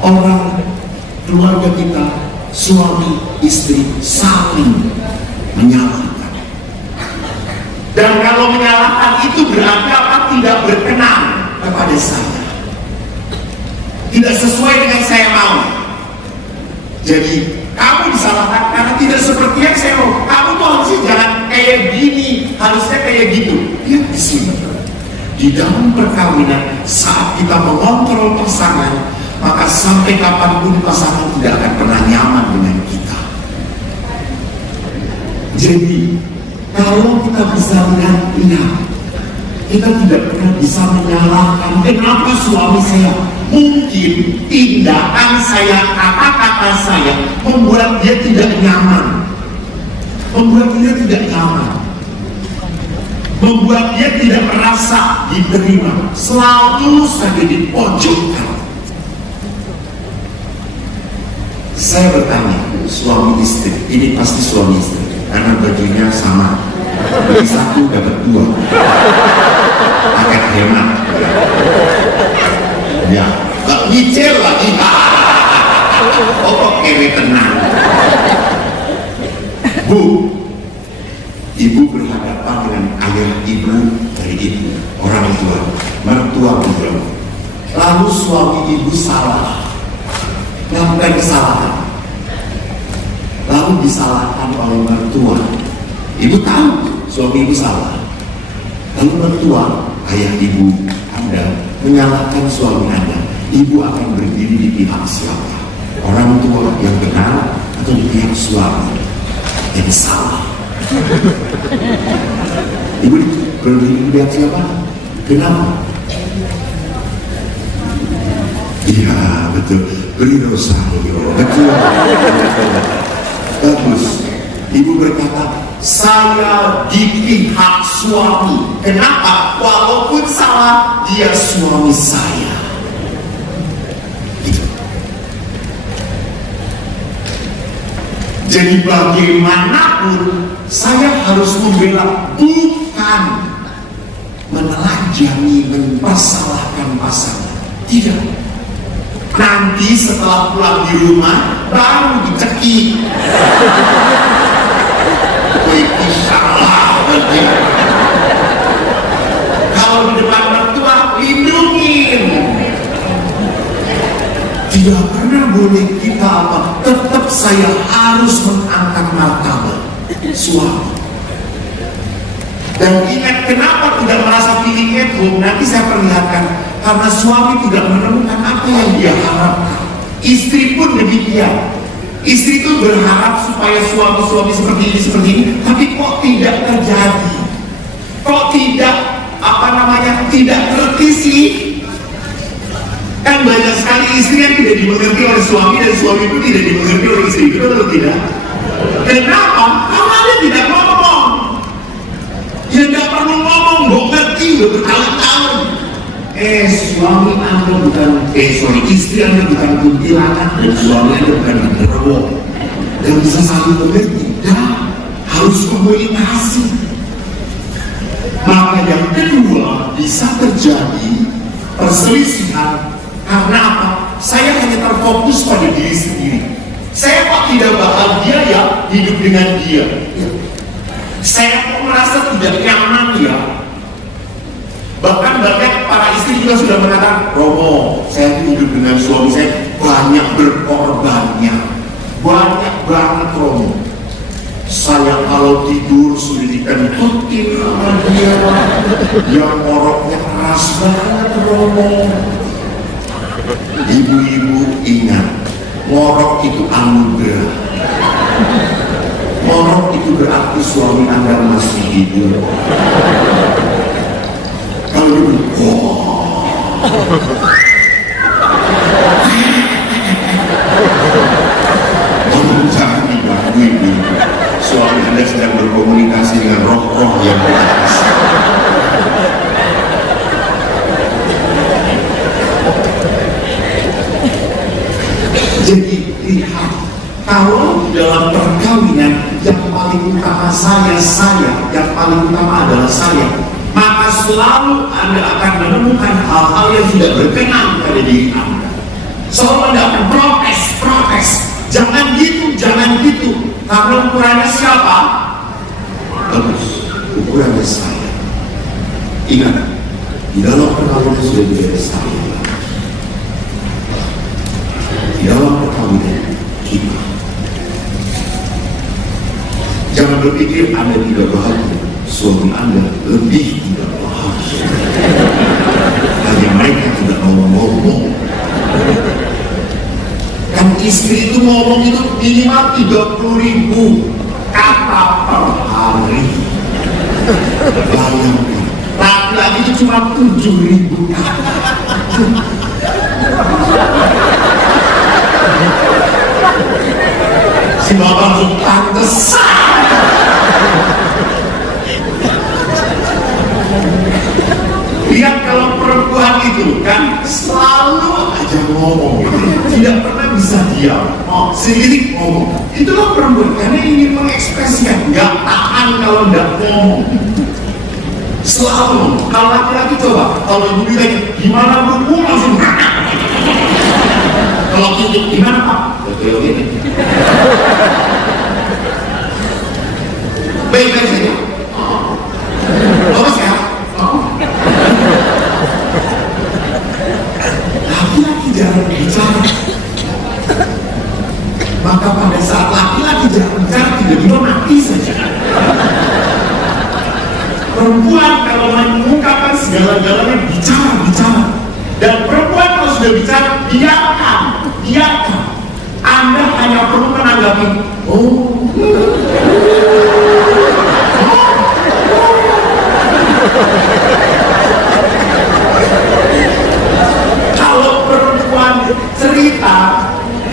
orang keluarga kita, suami istri saling menyalahkan. Dan kalau menyalahkan itu berarti apa? Tidak berkenan kepada saya, tidak sesuai dengan saya mau. Jadi kamu disalahkan karena tidak seperti yang saya mau. Kamu tuh harusnya jangan kayak gini, harusnya kayak gitu. Lihat di sini, di dalam perkawinan, saat kita mengontrol pasangan, maka sampai kapanpun pasangan tidak akan pernah nyaman dengan kita. Jadi kalau kita bisa lihat, kita tidak pernah bisa menyalahkan kenapa suami saya, mungkin tindakan saya, kata-kata saya membuat dia tidak nyaman, membuat dia tidak nyaman, membuat dia tidak merasa diterima, selalu saja dipojokkan. Saya bertanya, suami istri, ini pasti suami istri, karena bajunya sama, beli satu dapat dua, paket hemat, ya, gak nyicil lagi, oh kere tenang. Bu, ibu berhadapan dengan ayah ibu dari ibu, orang tua, mertua ibu. Lalu suami ibu salah, melakukan kesalahan, lalu disalahkan oleh mertua. Ibu tahu suami ibu salah, lalu mertua, ayah ibu Anda menyalahkan suami Anda. Ibu akan berdiri di pihak siapa? Orang tua yang benar atau di pihak suami yang salah? Ibu berdiri di pihak siapa? Kenapa? Iya betul, beri dosa, betul. Bagus. Ibu berkata, saya di pihak suami. Kenapa? Walaupun salah, dia suami saya. Gitu. Jadi bagaimanapun saya harus membela, bukan menelanjangi, mempersalahkan pasangan. Tidak. Nanti setelah pulang di rumah baru dicekik. Wih, salah. Kalau di depan mertua, lindungin. Tidak pernah boleh kita apa, tetap saya harus mengangkat martabat suami. Dan ingat, kenapa tidak merasa feeling at home? Nanti saya perlihatkan. Karena suami tidak menemukan apa yang dia harapkan. Istri pun demikian. Istri itu berharap supaya suami-suami seperti ini, tapi kok tidak terjadi. Kok tidak, tidak ngerti sih? Kan banyak sekali istri yang tidak dimengerti oleh suami, dan suami pun tidak dimengerti oleh istri. Betul atau tidak? Kenapa? Karena dia tidak ngomong. Dia tidak perlu ngomong, gue ngerti udah bertahun-tahun. Suami Anda bukan, istri Anda bukan kuntilanak, dan suami Anda bukan genderuwo. Dan bisa saling mengerti, dan harus komunikasi. Maka yang kedua, bisa terjadi perselisihan. Karena apa? Saya hanya terfokus pada diri sendiri. Saya kok tidak bahagia ya hidup dengan dia. Saya kok merasa tidak nyaman ya. Bahkan banyak para istri juga sudah mengatakan, Romo, saya hidup dengan suami saya banyak berkorbannya, banyak banget Romo. Saya kalau tidur sudah dikentutin sama dia, yang ngoroknya keras banget Romo. Ibu-ibu ingat, ngorok itu anugerah. Ngorok itu berarti suami Anda masih hidup. Kalau dia tolong jangan diganggu ini. Suami Anda sedang berkomunikasi dengan roh-roh yang di atas. Jadi lihat, kalau di dalam perkawinan yang paling utama yang paling utama adalah saya, maka selalu Anda akan menemukan hal-hal yang tidak berkenan pada diri Anda. Selalu Anda akan protes. Jangan gitu. Karena ukurannya siapa? Bagus. ukurannya saya. Ingat, di dalam perkawinan sudah diberes tahun. Di dalam perkawinan kita, jangan berpikir Anda tidak bahagia, suami Anda lebih tidak bahagia. Hanya mereka tidak mau ngomong. Kan istri itu ngomong itu minimal 30.000 kata per hari. Bayangkan, laki-laki itu cuma 7.000 kata. Si bapak langsung pantesan. Lihat kalau perempuan itu kan selalu aja ngomong, tidak pernah bisa diam, sendiri ngomong. Itulah perempuan, karena ingin mengekspresikan, nggak tahan kalau nggak ngomong. Selalu ngomong. Kalau laki-laki coba, kalau ibu bilang gimana bu, langsung kalau tunjuk gimana pak, betul ini. Baik-baik saja. Bapak sehat. Laki-laki jarang bicara. Maka pada saat laki-laki jarang bicara, tiba-tiba mati saja. Perempuan kalau mengungkapkan segala-galanya bicara. Dan perempuan kalau sudah bicara, biarkan. Anda hanya perlu menanggapi, Kalau perempuan cerita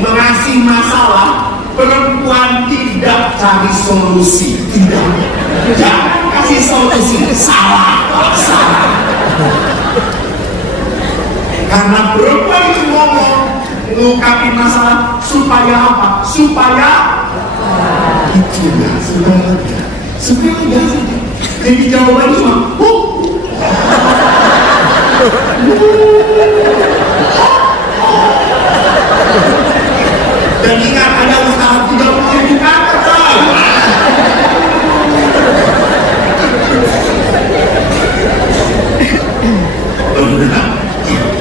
mengasih masalah, perempuan tidak cari solusi, tidak. Jangan kasih solusi, salah. Karena perempuan itu ngomong, ngungkapin masalah supaya apa? Supaya itu ya, supaya enggak saja. Jadi jawabannya cuma dan ingat ada usaha 30.000 kata.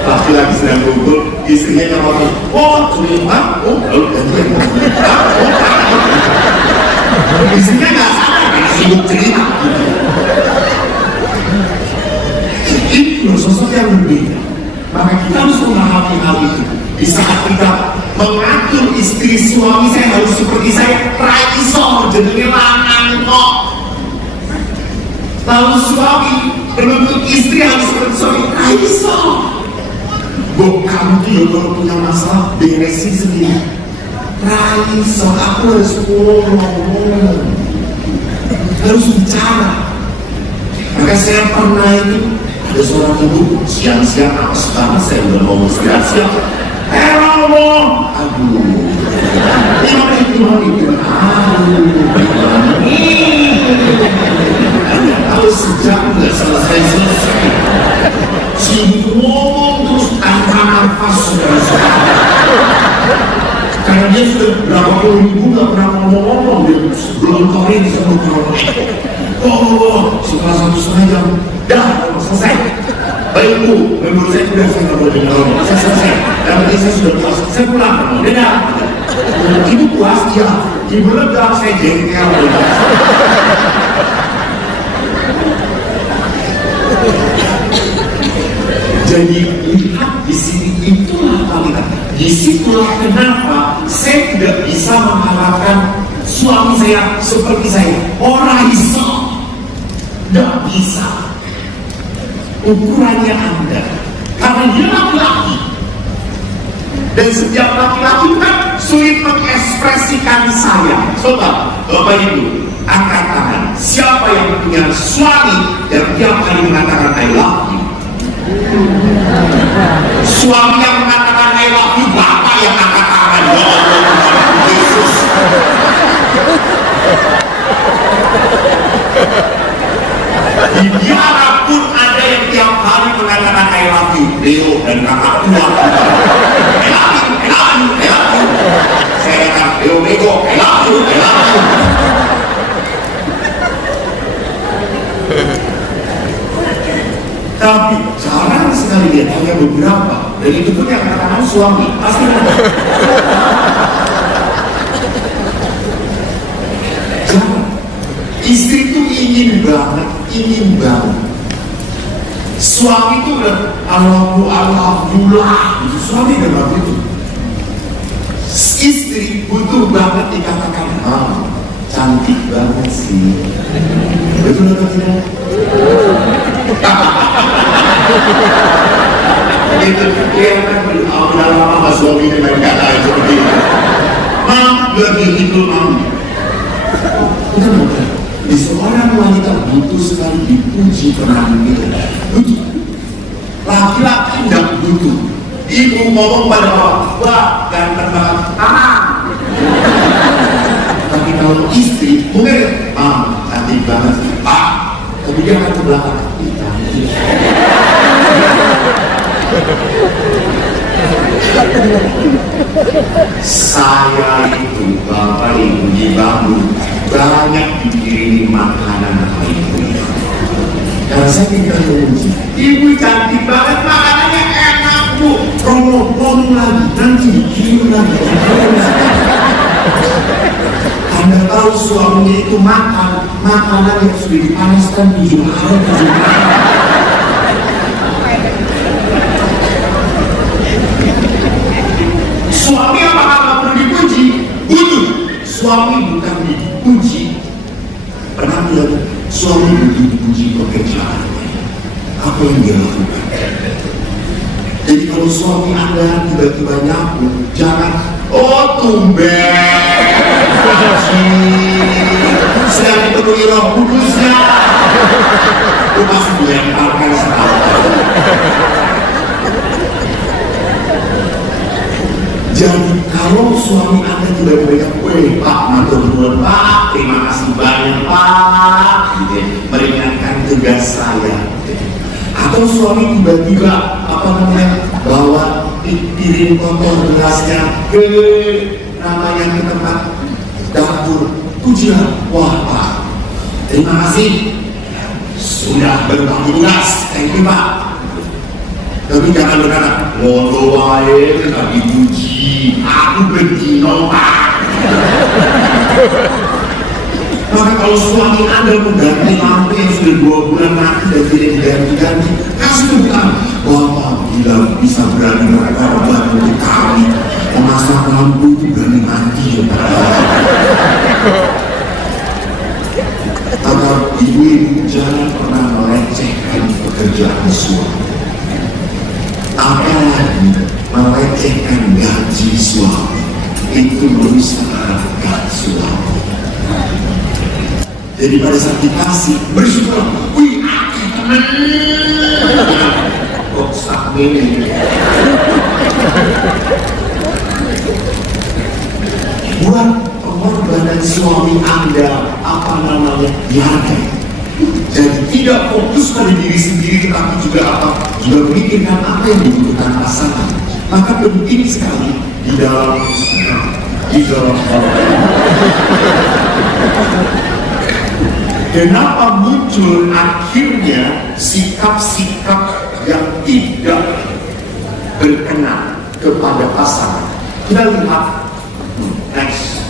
Laki-laki sedang kumpul, istrinya nyorotin, cuma, lalu gantian istrinya nggak sadar, sibuk cerita. Itu sosok yang berbeda. Maka kita harus memahami hal itu. Di saat kita mengatur istri, suami saya harus seperti saya, raiso, jenenge lanang kok. Lalu suami menuntut istri harus seperti suami, raiso. Kamu tuh kalau punya masalah beresin sendiri. Raiso, aku harus ngomong, harus bicara. Maka saya pernah itu ada seorang ibu siang-siang awas banget, saya udah ngomong siang-siang. Ngomong, kalau sejak nggak selesai si ibu ngomong terus tanpa nafas sudah. Karena dia sudah berapa puluh minggu nggak pernah ngomong-ngomong, dia gelontorin sama setelah 1,5 jam, dah selesai. Baik bu, menurut saya sudah, saya nggak boleh dengar ngomong, saya selesai. Dan berarti saya sudah puas, saya pulang. Dadah. Ibu puas, ya. Ibu lega, saya jengkel. Jadi lihat di sini, itulah kualitas. Disitulah kenapa saya tidak bisa mengharapkan suami saya seperti saya. Orang iso, tidak bisa. Ukurannya Anda, karena dia laki-laki. Dan setiap laki-laki kan sulit mengekspresikan sayang. Coba Bapak Ibu angkat tangan. Siapa yang punya suami yang tiap kali mengatakan I love you? Suami yang mengatakan I love you, bapak yang angkat tangan. Ya Allah, Yesus. Di biara pun ada yang tiap hari mengatakan I love you. Leo dan kakak tua. I love you. Saya kata Leo Bego, I love you. Tapi jarang sekali dia hanya beberapa, dan itu pun yang katakan suami pasti ada. Jarang. Istri itu ingin banget. Suami itu udah alhamdulillah gitu. Suami udah begitu. Istri butuh banget dikatakan, cantik banget sih. Betul atau tidak? Itu kelihatan udah lama suami dengan kata seperti itu. Begitu Bukan. Di seorang wanita butuh sekali dipuji, pernah begitu. Butuh. Laki-laki tidak butuh. Ibu ngomong pada bapak, ganteng banget, tapi kalau istri, mungkin, cantik banget, tapi dia akan ke belakang. Saya itu, bapak ibu dibangun, banyak dikirimi makanan sama ibu. Karena saya tidak memuji, ibu cantik banget, makanannya enak bu. Promo lagi, nanti dikirim lagi. Anda tahu suaminya itu makanan yang sudah dipanaskan 7 hari. Suami apakah nggak perlu dipuji? Butuh. Suami bukan dipuji. Pernah lihat suami butuh dipuji pekerjaannya, apa yang dia lakukan. Jadi kalau suami Anda tiba-tiba nyapu, jangan, tumben, sedang dipenuhi Roh Kudusnya, itu pasti dilemparkan sekali. Jadi kalau suami Anda tiba-tiba, Pak, matur nuwun Pak, terima kasih banyak Pak, gitu, meringankan tugas saya. Atau suami tiba-tiba bawa piring kotor gelasnya ke ke tempat dapur, pujilah, wah Pak, terima kasih sudah berbagi tugas, thank you Pak. Tapi jangan berkata, ngono wae tidak dipuji, aku berdino Pak. Maka kalau suami Anda mengganti lampu yang sudah 2 bulan mati dan tidak diganti-ganti, kasih bukan, Bapak bila bisa berani berkorban untuk kami, memasang lampu itu berani mati. Agar ibu-ibu jangan pernah melecehkan pekerjaan suami, apalagi melecehkan gaji suami. Itu merusak harkat suami. Jadi pada saat dikasih, bersyukur, wih, kok sak ini. Buat pengorbanan suami Anda, dihargai. Jadi tidak fokus pada diri sendiri, tetapi juga juga memikirkan apa yang dibutuhkan pasangan. Maka penting sekali di dalam kenapa muncul akhirnya sikap-sikap yang tidak berkenan kepada pasangan. Kita lihat next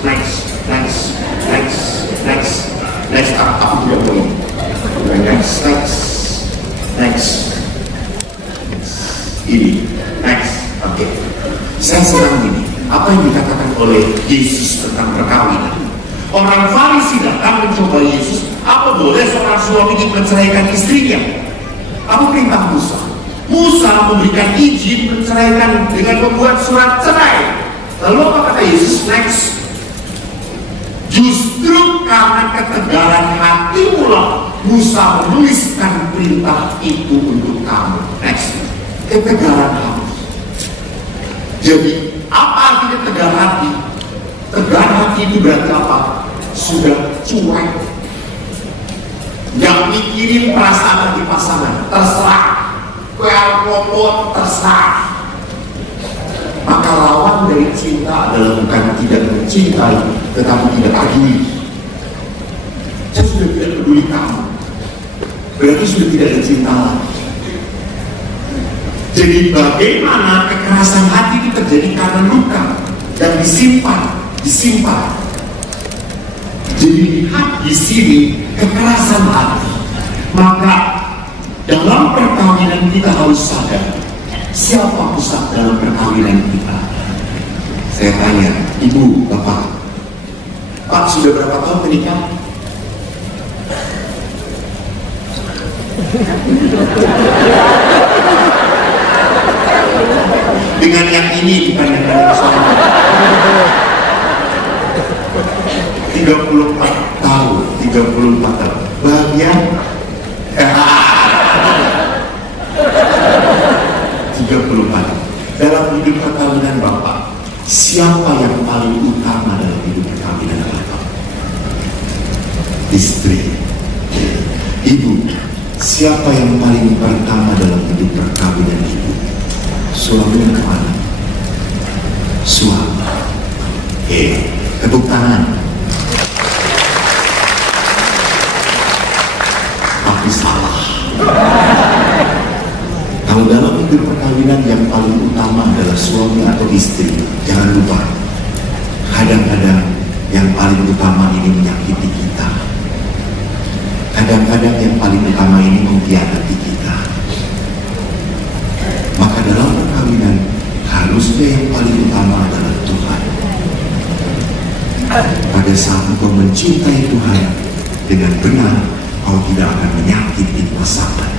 aku tidak boleh. Next ini oke. Saya senang ini apa yang dikatakan oleh Yesus tentang perkawinan. Orang Farisi datang mencoba Yesus, apa boleh seorang suami menceraikan istrinya? Apa perintah Musa? Musa memberikan izin menceraikan dengan membuat surat cerai. Lalu apa kata Yesus? Next. Justru karena ketegaran hatimu lah Musa menuliskan perintah itu untuk kamu. Next. Ketegaran hati. Jadi apa artinya tegar hati? Tegar hati itu berarti apa? Sudah cuek, yang mikirin perasaan di pasangan, terserah, kuel terserah. Maka lawan dari cinta adalah bukan tidak mencintai, tetapi tidak peduli. Saya sudah tidak peduli kamu, berarti sudah tidak ada cinta lagi. Jadi bagaimana kekerasan hati itu terjadi karena luka dan disimpan. Jadi lihat di sini kekerasan hati. Maka dalam perkawinan kita harus sadar siapa pusat dalam perkawinan kita. Saya tanya, ibu, bapak, Pak sudah berapa tahun menikah? Dengan yang ini bukan yang sama. 34 tahun. Bahagia? 34. Dalam hidup perkawinan Bapak, siapa yang paling utama dalam hidup perkawinan Bapak? Istri. Ibu, siapa yang paling pertama dalam hidup perkawinan ibu? Suaminya kemana? Suami. Tepuk tangan. Tapi salah. Kalau dalam hidup perkawinan yang paling utama adalah suami atau istri, jangan lupa, kadang-kadang yang paling utama ini menyakiti kita. Kadang-kadang yang paling utama ini mengkhianati kita. Maka dalam perkawinan harusnya yang paling utama adalah Tuhan. Pada saat engkau mencintai Tuhan dengan benar, kau tidak akan menyakiti pasangan.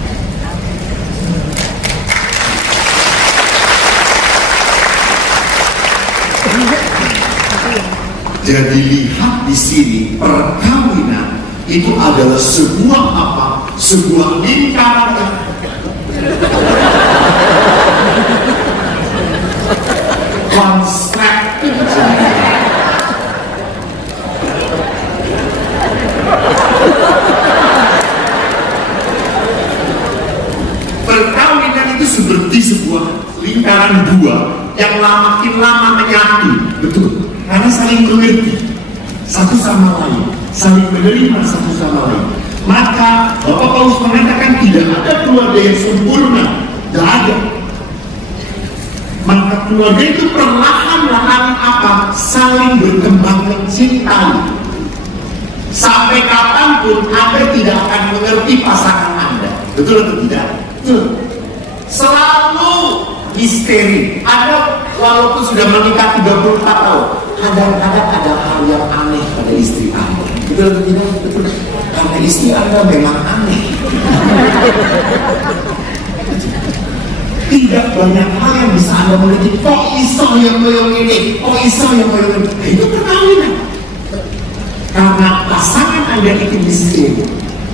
Jadi lihat di sini, perkawinan itu adalah sebuah apa? Sebuah lingkaran. Konsep. Perkawinan itu seperti sebuah lingkaran dua yang makin lama menyatu. Betul. Karena saling mengerti satu sama lain, saling menerima satu sama lain. Maka Bapak Paulus mengatakan tidak ada keluarga yang sempurna, tidak ada. Maka keluarga itu perlahan-lahan apa? Saling berkembang mencintai. Sampai kapanpun Anda tidak akan mengerti pasangan Anda. Betul atau tidak? Betul. Selalu misteri. Anda walaupun sudah menikah 34 tahun, kadang-kadang ada hal yang aneh pada istri Anda. Betul atau tidak? Betul. Karena istri Anda memang aneh. Tidak banyak hal yang bisa Anda mengerti. Kok iso yang koyong ini? Kok iso yang koyong ini? Itu perkawinan. Karena pasangan Anda itu misteri.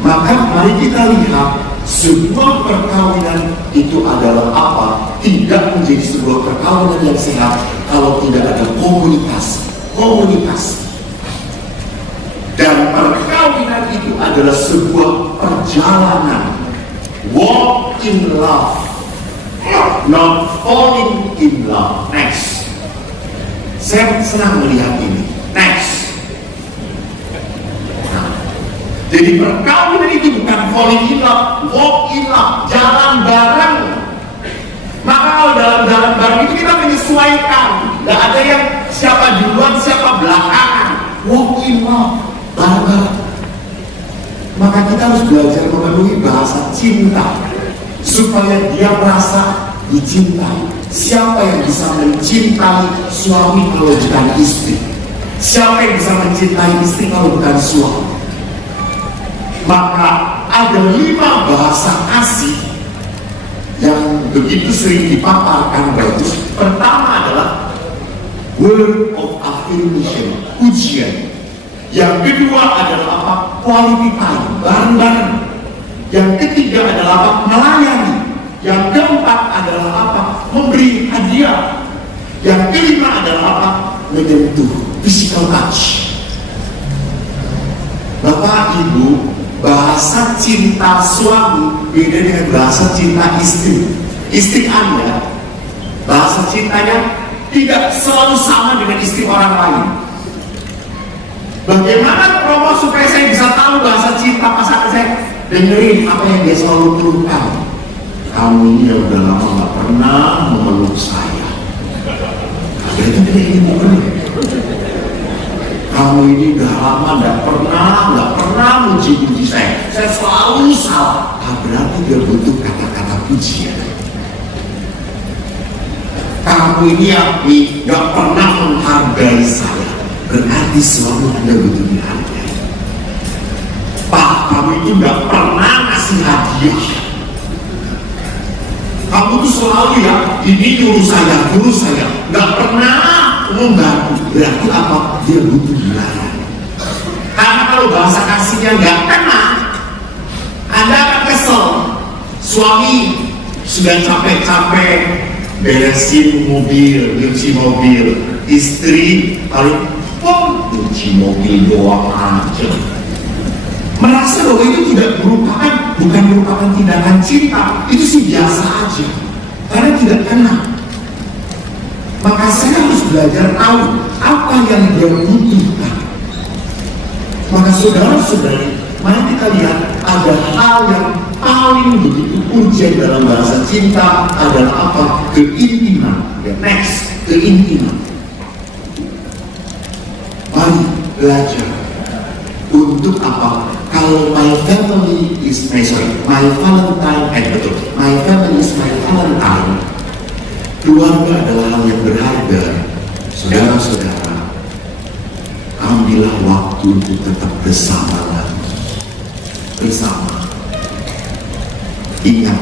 Maka mari kita lihat sebuah perkawinan itu adalah apa? Tidak menjadi sebuah perkawinan yang sehat kalau tidak ada komunikasi. Dan perkawinan itu adalah sebuah perjalanan, walk in love, not falling in love. Next. Saya senang melihat ini. Next. Jadi perkawinan itu bukan falling in love, walk in love, jalan bareng. Maka kalau dalam jalan bareng itu kita menyesuaikan. Tidak ada yang siapa duluan, siapa belakangan. Walk in love, bareng. Maka kita harus belajar memenuhi bahasa cinta supaya dia merasa dicintai. Siapa yang bisa mencintai suami kalau bukan istri? Siapa yang bisa mencintai istri kalau bukan suami? Maka ada 5 bahasa kasih yang begitu sering dipaparkan bagus. Pertama adalah word of affirmation, pujian. Yang kedua adalah apa? Quality time, bareng-bareng. Yang ketiga adalah apa? Melayani. Yang keempat adalah apa? Memberi hadiah. Yang kelima adalah apa? Menyentuh, physical touch. Bapak, Ibu, bahasa cinta suami beda dengan bahasa cinta istri. Istri Anda, bahasa cintanya tidak selalu sama dengan istri orang lain. Bagaimana promo supaya saya bisa tahu bahasa cinta pasangan saya? Dengerin apa yang dia selalu keluhkan. kamu ini yang udah lama nggak pernah memeluk saya. Jadi dia ingin memeluk. Kamu ini udah lama nggak pernah muji-muji saya. Saya selalu salah. Berarti dia butuh kata-kata pujian. Kamu ini yang nggak pernah menghargai saya. Berarti selalu Anda butuh dihargai. Pak, kamu itu nggak pernah ngasih hadiah. Kamu tuh selalu ya, ini nyuruh saya, nggak pernah membantu. Berarti apa? Dia butuh dilayani. Karena kalau bahasa kasihnya nggak kena, Anda akan kesel. Suami sudah capek-capek beresin mobil, nyuci mobil. Istri paling nyuci mobil doang aja. Merasa bahwa itu bukan merupakan tindakan cinta, itu sih biasa aja, karena tidak kena. Maka saya harus belajar tahu apa yang dia butuhkan. Maka saudara-saudari, mari kita lihat ada hal yang paling begitu urgent dalam bahasa cinta adalah apa? Keintiman. Next, keintiman. Mari belajar untuk apa? Kalau my family is my Valentine, my family is my Valentine. Keluarga adalah hal yang berharga. Saudara-saudara, ambillah waktu untuk tetap bersama lagi. Bersama. Ingat,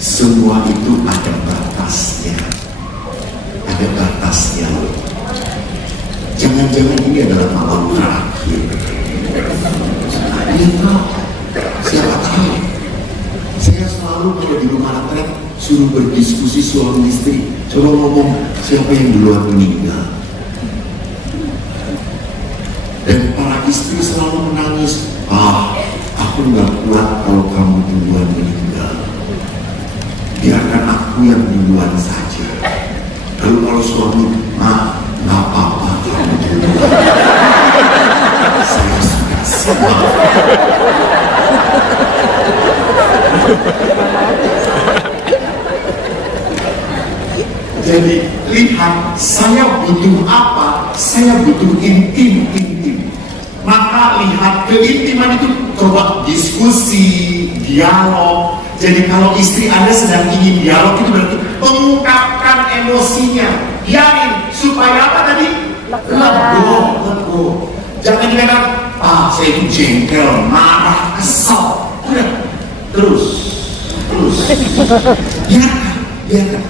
semua itu ada batasnya. Ada batasnya. Jangan-jangan ini adalah malam terakhir. Siapa tahu? Saya selalu kalau di rumah antret suruh berdiskusi suami istri. Coba ngomong siapa yang duluan meninggal. Dan para istri selalu menangis. Aku nggak kuat kalau kamu duluan meninggal. Biarkan aku yang duluan saja. Lalu kalau suami, nggak apa-apa kamu duluan. Saya sudah siap. Jadi lihat, saya butuh apa? Saya butuh intim. Maka lihat keintiman itu, coba diskusi, dialog. Jadi kalau istri Anda sedang ingin dialog, itu berarti mengungkapkan emosinya. Biarin supaya apa tadi? Lego. Jangan dikatakan, saya itu jengkel, marah, kesal. Udah, terus. Biarkan.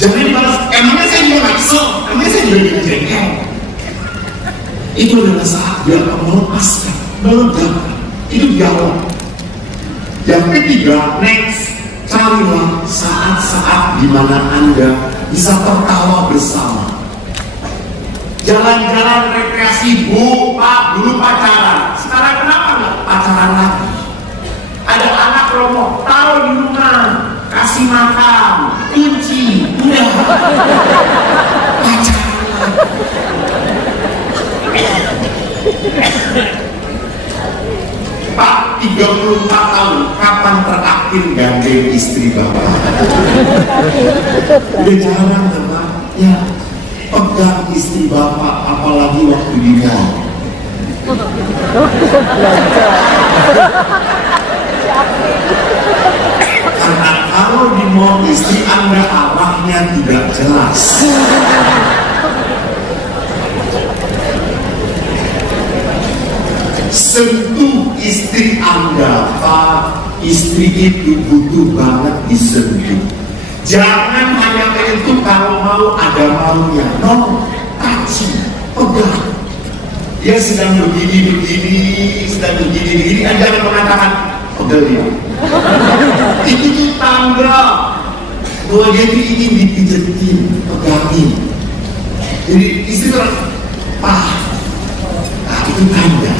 Jangan dibalas, emangnya saya juga gak kesel, emangnya saya juga jengkel. Itu adalah saat dia akan melepaskan, melegakan. Itu dialog. Yang ketiga, next, carilah saat-saat di mana Anda bisa tertawa bersama. Jalan-jalan rekreasi, Bu, Pak, dulu pacaran. Sekarang kenapa nggak pacaran lagi? Ada anak romo, taruh di rumah, kasih makan, kunci, udah. Pacaran lagi. Pak, 34 tahun, kapan terakhir gandeng istri Bapak? Udah jarang kan, Pak? Ya, pegang istri Bapak, apalagi waktu di mall. Karena kalau di mall istri Anda arahnya tidak jelas. Sentuh istri Anda, Pak. Istri itu butuh banget disentuh. Jangan hanya menyentuh kalau mau ada maunya. No, touching, pegang. Dia sedang begini, Anda akan mengatakan, pegel ya. Itu tuh tanda bahwa dia itu ingin dipijetin, pegangin. Jadi istri itu, itu tanda.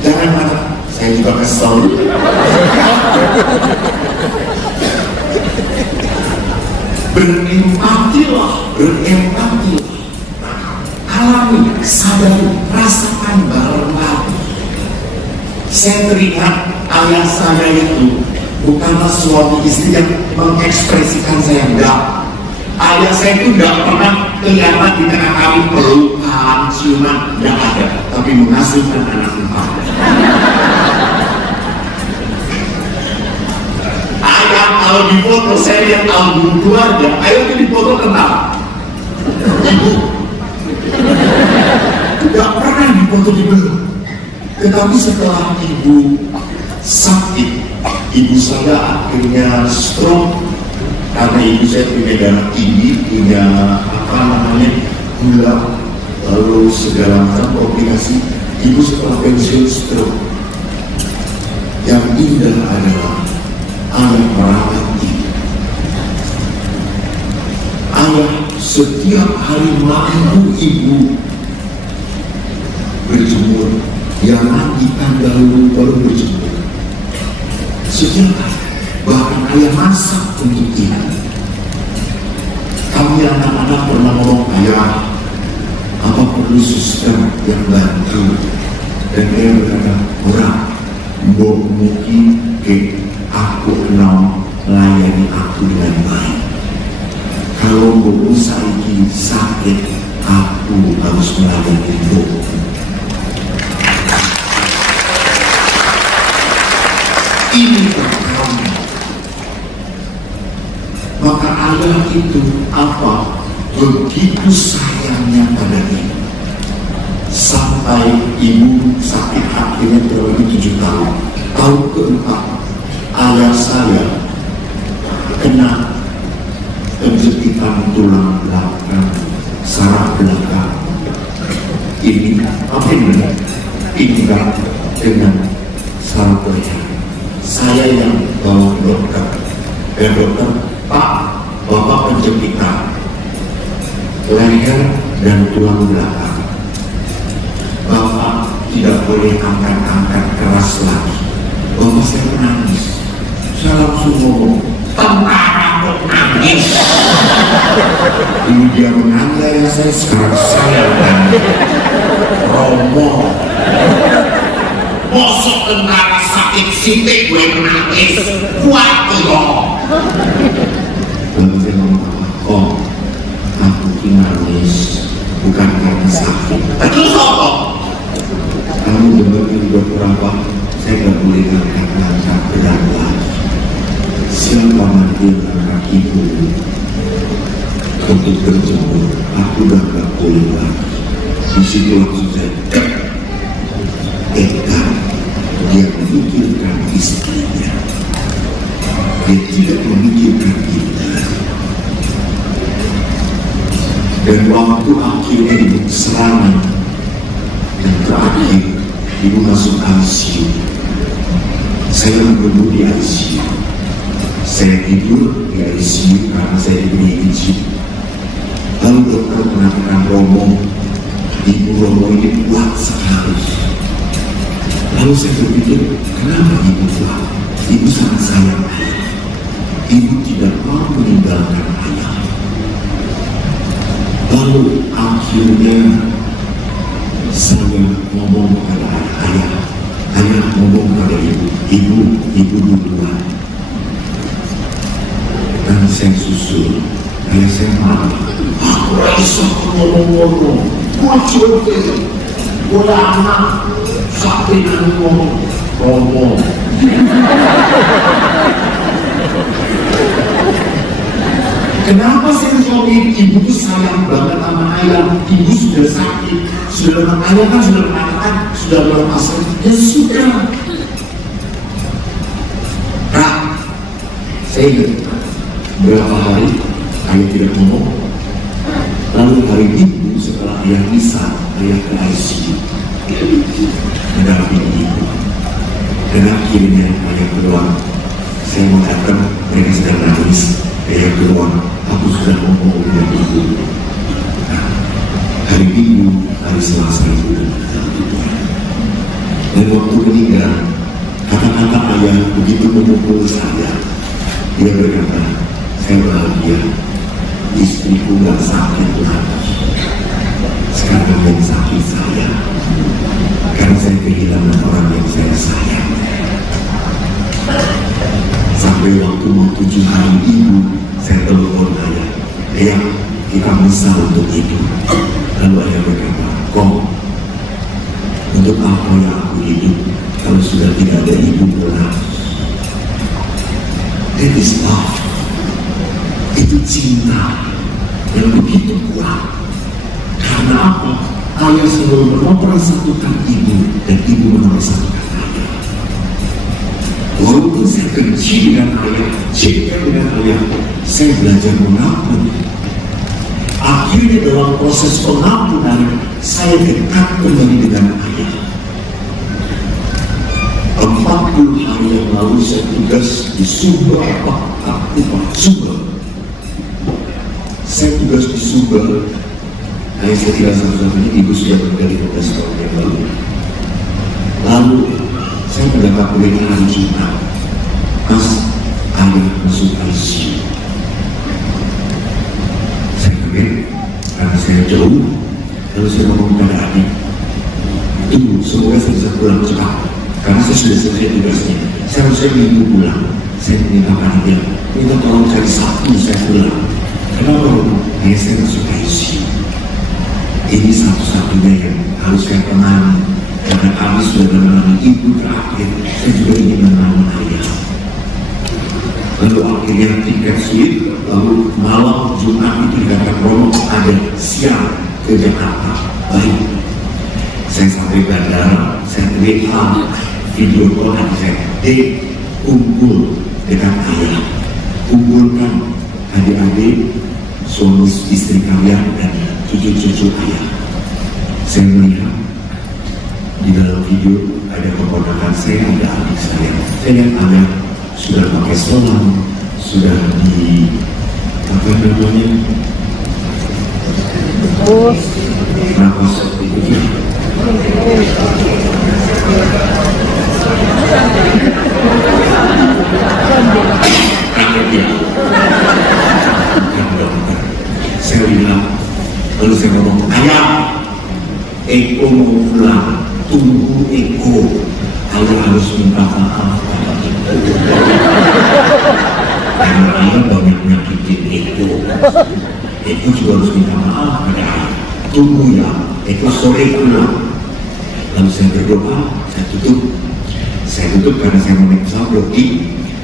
Jangan marah, saya juga kesel. Berempatilah. Alami, sadari, rasakan bareng lagi. Saya teringat ayah saya itu bukanlah suami istri yang mengekspresikan saya, enggak. Ayah saya itu enggak pernah kelihatan di tengah kami pelukan, ciuman, enggak ada, tapi mengasuhkan anak empat. Ayah kalau di foto saya lihat album keluarga, ayah itu di foto tentang ibu. Enggak pernah di foto di belakang. Tetapi setelah ibu sakit, ibu saya akhirnya stroke karena ibu saya punya darah tinggi, punya gula, lalu segala macam komplikasi. Ibu setelah pensiun stroke. Yang indah adalah ayah merawat ibu. Ayah setiap hari malam ibu berjemur, yang mandikan dahulu baru berjemur. Setiap hari, bahkan ayah masak untuk ibu. Kami anak-anak pernah ngomong, ayah, apa perlu suster yang bantu? Dan dia berkata, kurang, mbok mungkin ke aku kenal melayani aku dengan baik. Kalau mbok saiki sakit, aku harus melayani mbok. Ini kami. Maka ayah itu apa? Begitu sayangnya pada ibu. Sampai ibu sakit akhirnya kurang lebih 7 tahun. Tahun keempat, ayah saya kena penjepit tulang belakang, saraf belakang. Ini apa ini? Tinggal dengan saraf belakang. Saya yang bawa dokter, dan dokter, Pak, Bapak penjempitan leher dan tulang belakang. Bapak tidak boleh angkat-angkat keras lagi. Bapak saya menangis. Saya langsung ngomong, tentara kok nangis. Ini dia menangis, saya sekarang saya menangis. Romo. Mosok tentara sakit sitik gue menangis, kuat loh. Lalu dia ngomong, oh, aku nangis bukan karena sakit. Terus apa? Kamu dengar dari dokter apa? Saya gak boleh angkat berat lagi. Siapa nanti angkat ibu untuk berjemur? Aku udah gak boleh lagi. Di situ langsung saya dia memikirkan istrinya, dia tidak memikirkan dirinya. Dan waktu akhirnya ibu serangan dan terakhir ibu masuk ICU, saya menunggu di ICU. Saya tidur di ICU karena saya diberi izin. Lalu dokter mengatakan, Romo, ibu Romo ini kuat sekali. Lalu saya berpikir, kenapa ibu kuat? Ibu sangat sayang ayah. Ibu tidak mau meninggalkan ayah. Lalu akhirnya saya ngomong kepada ayah. Ayah ngomong kepada ibu duluan. Dan saya susul. Ayah saya marah. Aku rasa ngomong-ngomong. Kuat juga. Boleh anak sampai ngomong Romo. Kenapa saya suami ibu itu sayang banget sama ayah? Ibu sudah sakit, sudah ayah kan sudah mengatakan sudah bermasalah. Ya sudah. Kak, saya ingat berapa hari ayah tidak ngomong. Lalu hari Minggu setelah ayah bisa, ayah ke ICU mendampingi ibu. Dan akhirnya ayah keluar. Saya mau datang, mereka sedang nangis. Ayah keluar, aku sudah ngomong dengan ibu. Nah, hari Minggu, hari Selasa ibu. Dan waktu meninggal, kata-kata ayah begitu memukul saya. Dia berkata, saya bahagia, istriku gak sakit lagi. Sekarang yang sakit saya, karena saya kehilangan orang yang saya sayang. ayah kita misal untuk ibu. Lalu ayah berkata, kok untuk apa yang aku hidup kalau sudah tidak ada ibu lagi? That is love. Itu cinta yang begitu kuat. Karena apa? Ayah selalu mempersatukan ibu dan ibu mempersatukan ayah. Walaupun saya benci dengan ayah, cinta dengan ayah, saya belajar mengampuni. Akhirnya dalam proses pengampunan, saya dekat kembali dengan ayah. 40 hari yang lalu saya tugas di Sumber, saya tugas di Sumber. Ayah saya tidak satu-satunya, ibu sudah meninggal 15 tahun yang lalu. Lalu saya mendapat berita hari Jumat, Mas, ayah masuk ICU. Saya kaget karena saya jauh. Lalu saya ngomong kepada adik, tunggu, semoga saya bisa pulang cepat karena saya sudah selesai tugasnya. Saya harusnya minggu pulang. Saya minta dia, minta tolong cari Sabtu saya pulang. Kenapa? Ayah saya masuk ICU. Ini satu-satunya yang harus saya tenang. Karena kami sudah menemani ibu terakhir, saya juga ingin menemani ayah. Lalu akhirnya tiket sulit, lalu malam Jumat itu dikatakan Romo ada siang ke Jakarta. Baik, saya sampai bandara, saya WA video call adik saya, kumpul dengan ayah, kumpulkan adik-adik, suami istri kalian dan cucu-cucu ayah. Saya melihat di dalam video ada keponakan saya, ada adik saya. Saya lihat ayah sudah pakai selang, sudah di apa namanya? Berapa seperti itu? Saya bilang, lalu saya ngomong, ayah, Eko mau pulang, tunggu Eko. Ayah harus minta maaf pada Eko. Karena ayah banyak nyakitin Eko. Eko juga harus minta maaf pada ayah. Tunggu ya, Eko sore pulang. Lalu saya berdoa, saya tutup. Saya tutup karena saya mau naik pesawat Loki.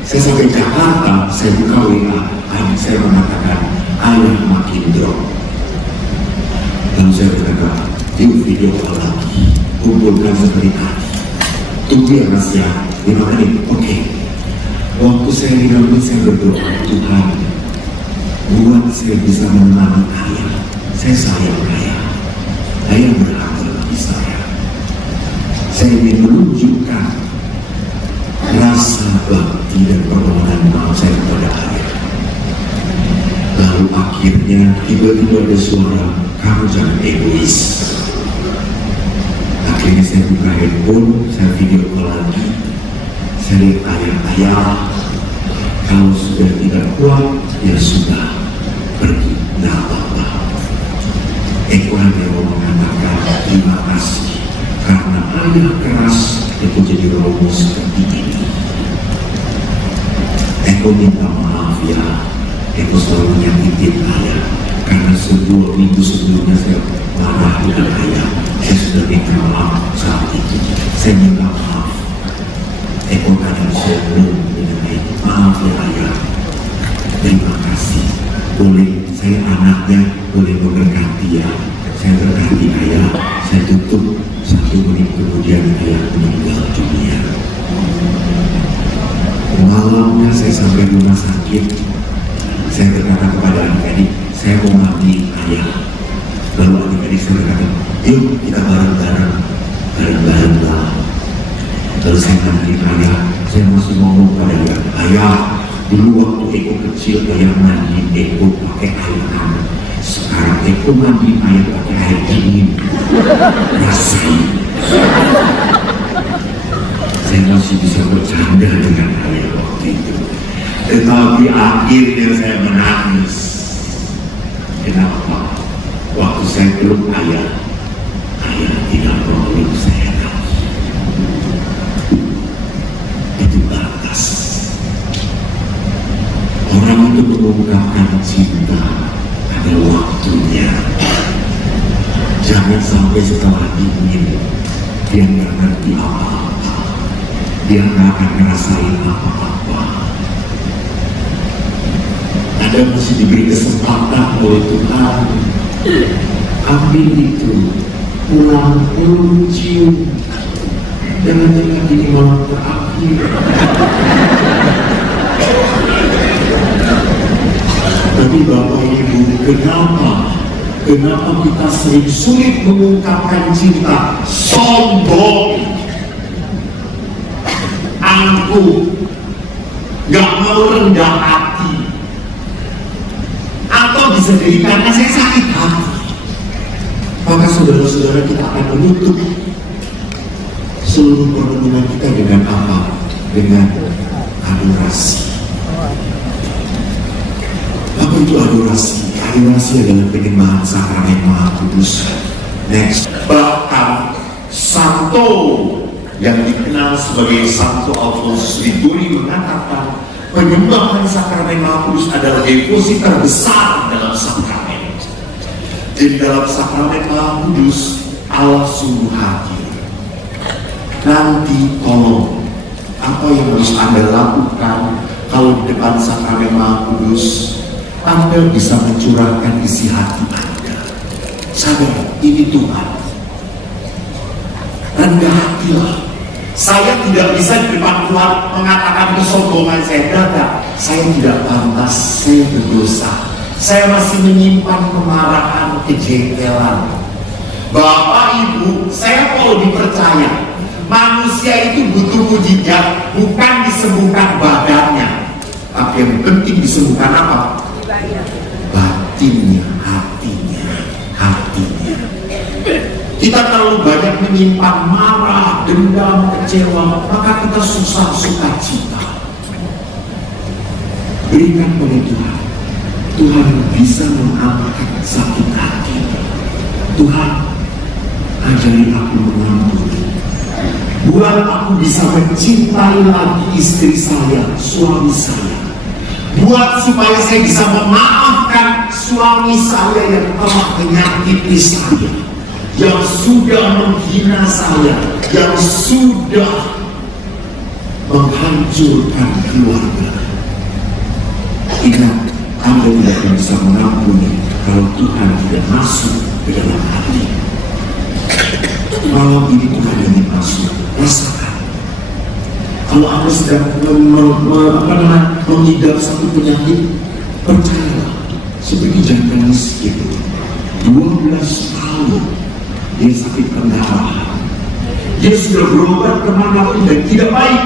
Saya sampai Jakarta, saya buka WA, adik saya mengatakan, ayah makin drop. Lalu saya berkata, yuk video call lagi, kumpulkan seperti tadi. Tunggu ya mas ya, 5 menit, oke. Waktu saya di dalam saya berdoa, Tuhan, buat saya bisa menemani ayah. Saya sayang ayah. Ayah berharga bagi saya. Saya ingin menunjukkan rasa bakti dan permohonan maaf saya kepada ayah. Lalu akhirnya tiba-tiba ada suara, kamu jangan egois. Akhirnya saya buka handphone, saya video call lagi. Saya lihat ayah, kalau sudah tidak kuat, ya sudah, pergi, tidak apa-apa. Eko hanya mau mengatakan terima kasih, karena ayah keras, Eko jadi romo seperti ini. Eko minta maaf ya, Eko selalu nyakitin ayah, karena sebuah minggu sebelumnya saya marah dengan ayah. Saya sudah minta maaf saat itu. Saya minta maaf. Eko kadang sombong dengan ayah. Maaf ya ayah. Terima kasih. Boleh saya anaknya, boleh memberkati ya. Saya berkati ayah. Saya tutup. 1 menit kemudian ayah meninggal dunia. Malamnya saya sampai rumah sakit. Saya berkata kepada adik-adik, saya mau mandi ayah. Lalu adik-adik saya berkata, yuk kita bareng-bareng lah. Lalu saya mandi ayah. Saya masih ngomong pada dia, ayah, dulu waktu Eko kecil ayah mandi Eko pakai air hangat. Sekarang Eko mandi ayah pakai air dingin. Rasain. Saya masih bisa bercanda dengan ayah waktu itu. Tetapi akhirnya saya menangis. Kenapa? Waktu saya peluk ayah tidak meluk saya lagi. Itu batas. Orang itu mengungkapkan cinta hatinya. Jangan sampai setelah dingin dia nggak ngerti apa-apa, dia nggak akan ngerasain apa-apa. Anda mesti diberi kesempatan oleh Tuhan. Ambil itu, pulang cium. Jangan-jangan ini malam terakhir. Tapi Bapak Ibu, kenapa kita sering sulit mengungkapkan cinta? Sombong, angkuh, gak mau rendah hati, atau bisa jadi karena saya sakit hati. Maka saudara-saudara, kita akan menutup seluruh pertemuan kita dengan apa? Dengan adorasi. Apa itu adorasi? Adorasi adalah penyembahan sakramen Maha Kudus. Next, bahkan Santo yang dikenal sebagai Santo Alfonsus Liguri mengatakan penyembahan sakramen Maha Kudus adalah devosi terbesar dalam sakramen. Di dalam sakramen Maha Kudus Allah sungguh hadir. Nanti tolong, apa yang harus Anda lakukan kalau di depan sakramen Maha Kudus? Anda bisa mencurahkan isi hati Anda. Sadar, ini Tuhan. Rendah hatilah. Saya tidak bisa di depan Tuhan mengatakan kesombongan saya. Tidak, saya tidak pantas, saya berdosa. Saya masih menyimpan kemarahan, kejengkelan. Bapak Ibu, saya mau dipercaya. Manusia itu butuh mujizat, bukan disembuhkan badannya. Tapi yang penting disembuhkan apa? Batinnya, hatinya. Kita terlalu banyak menyimpan marah, dendam, kecewa, maka kita susah suka cita. Berikan pada Tuhan. Tuhan bisa mengangkat sakit hati. Tuhan, ajari aku mengampuni. Buat aku bisa mencintai lagi istri saya, suami saya. Buat supaya saya bisa memaafkan suami saya yang telah menyakiti saya, yang sudah menghina saya, yang sudah menghancurkan keluarga. Ingat, Anda tidak bisa mengampuni kalau Tuhan tidak masuk ke dalam hati. Malam ini Tuhan ingin masuk. Rasakan. Kalau Anda sedang mengidap satu penyakit, percayalah, seperti jangan miskin, 12 tahun dia sakit pendarahan, dia sudah berobat kemanapun dan tidak baik.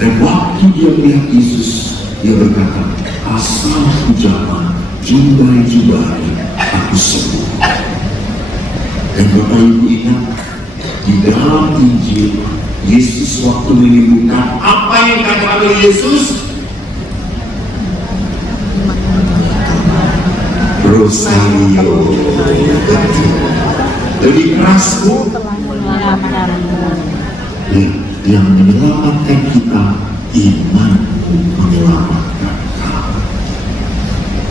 Dan waktu dia melihat Yesus, dia berkata, asal ucapan jumbai aku sembuh. Dan Bapak Ibu ingat, di dalam Injil Yesus waktu menyembuhkan, apa yang kata oleh Yesus? Rosario. Lebih keras, Bu. Yang menyelamatkan kita, iman menyelamatkan.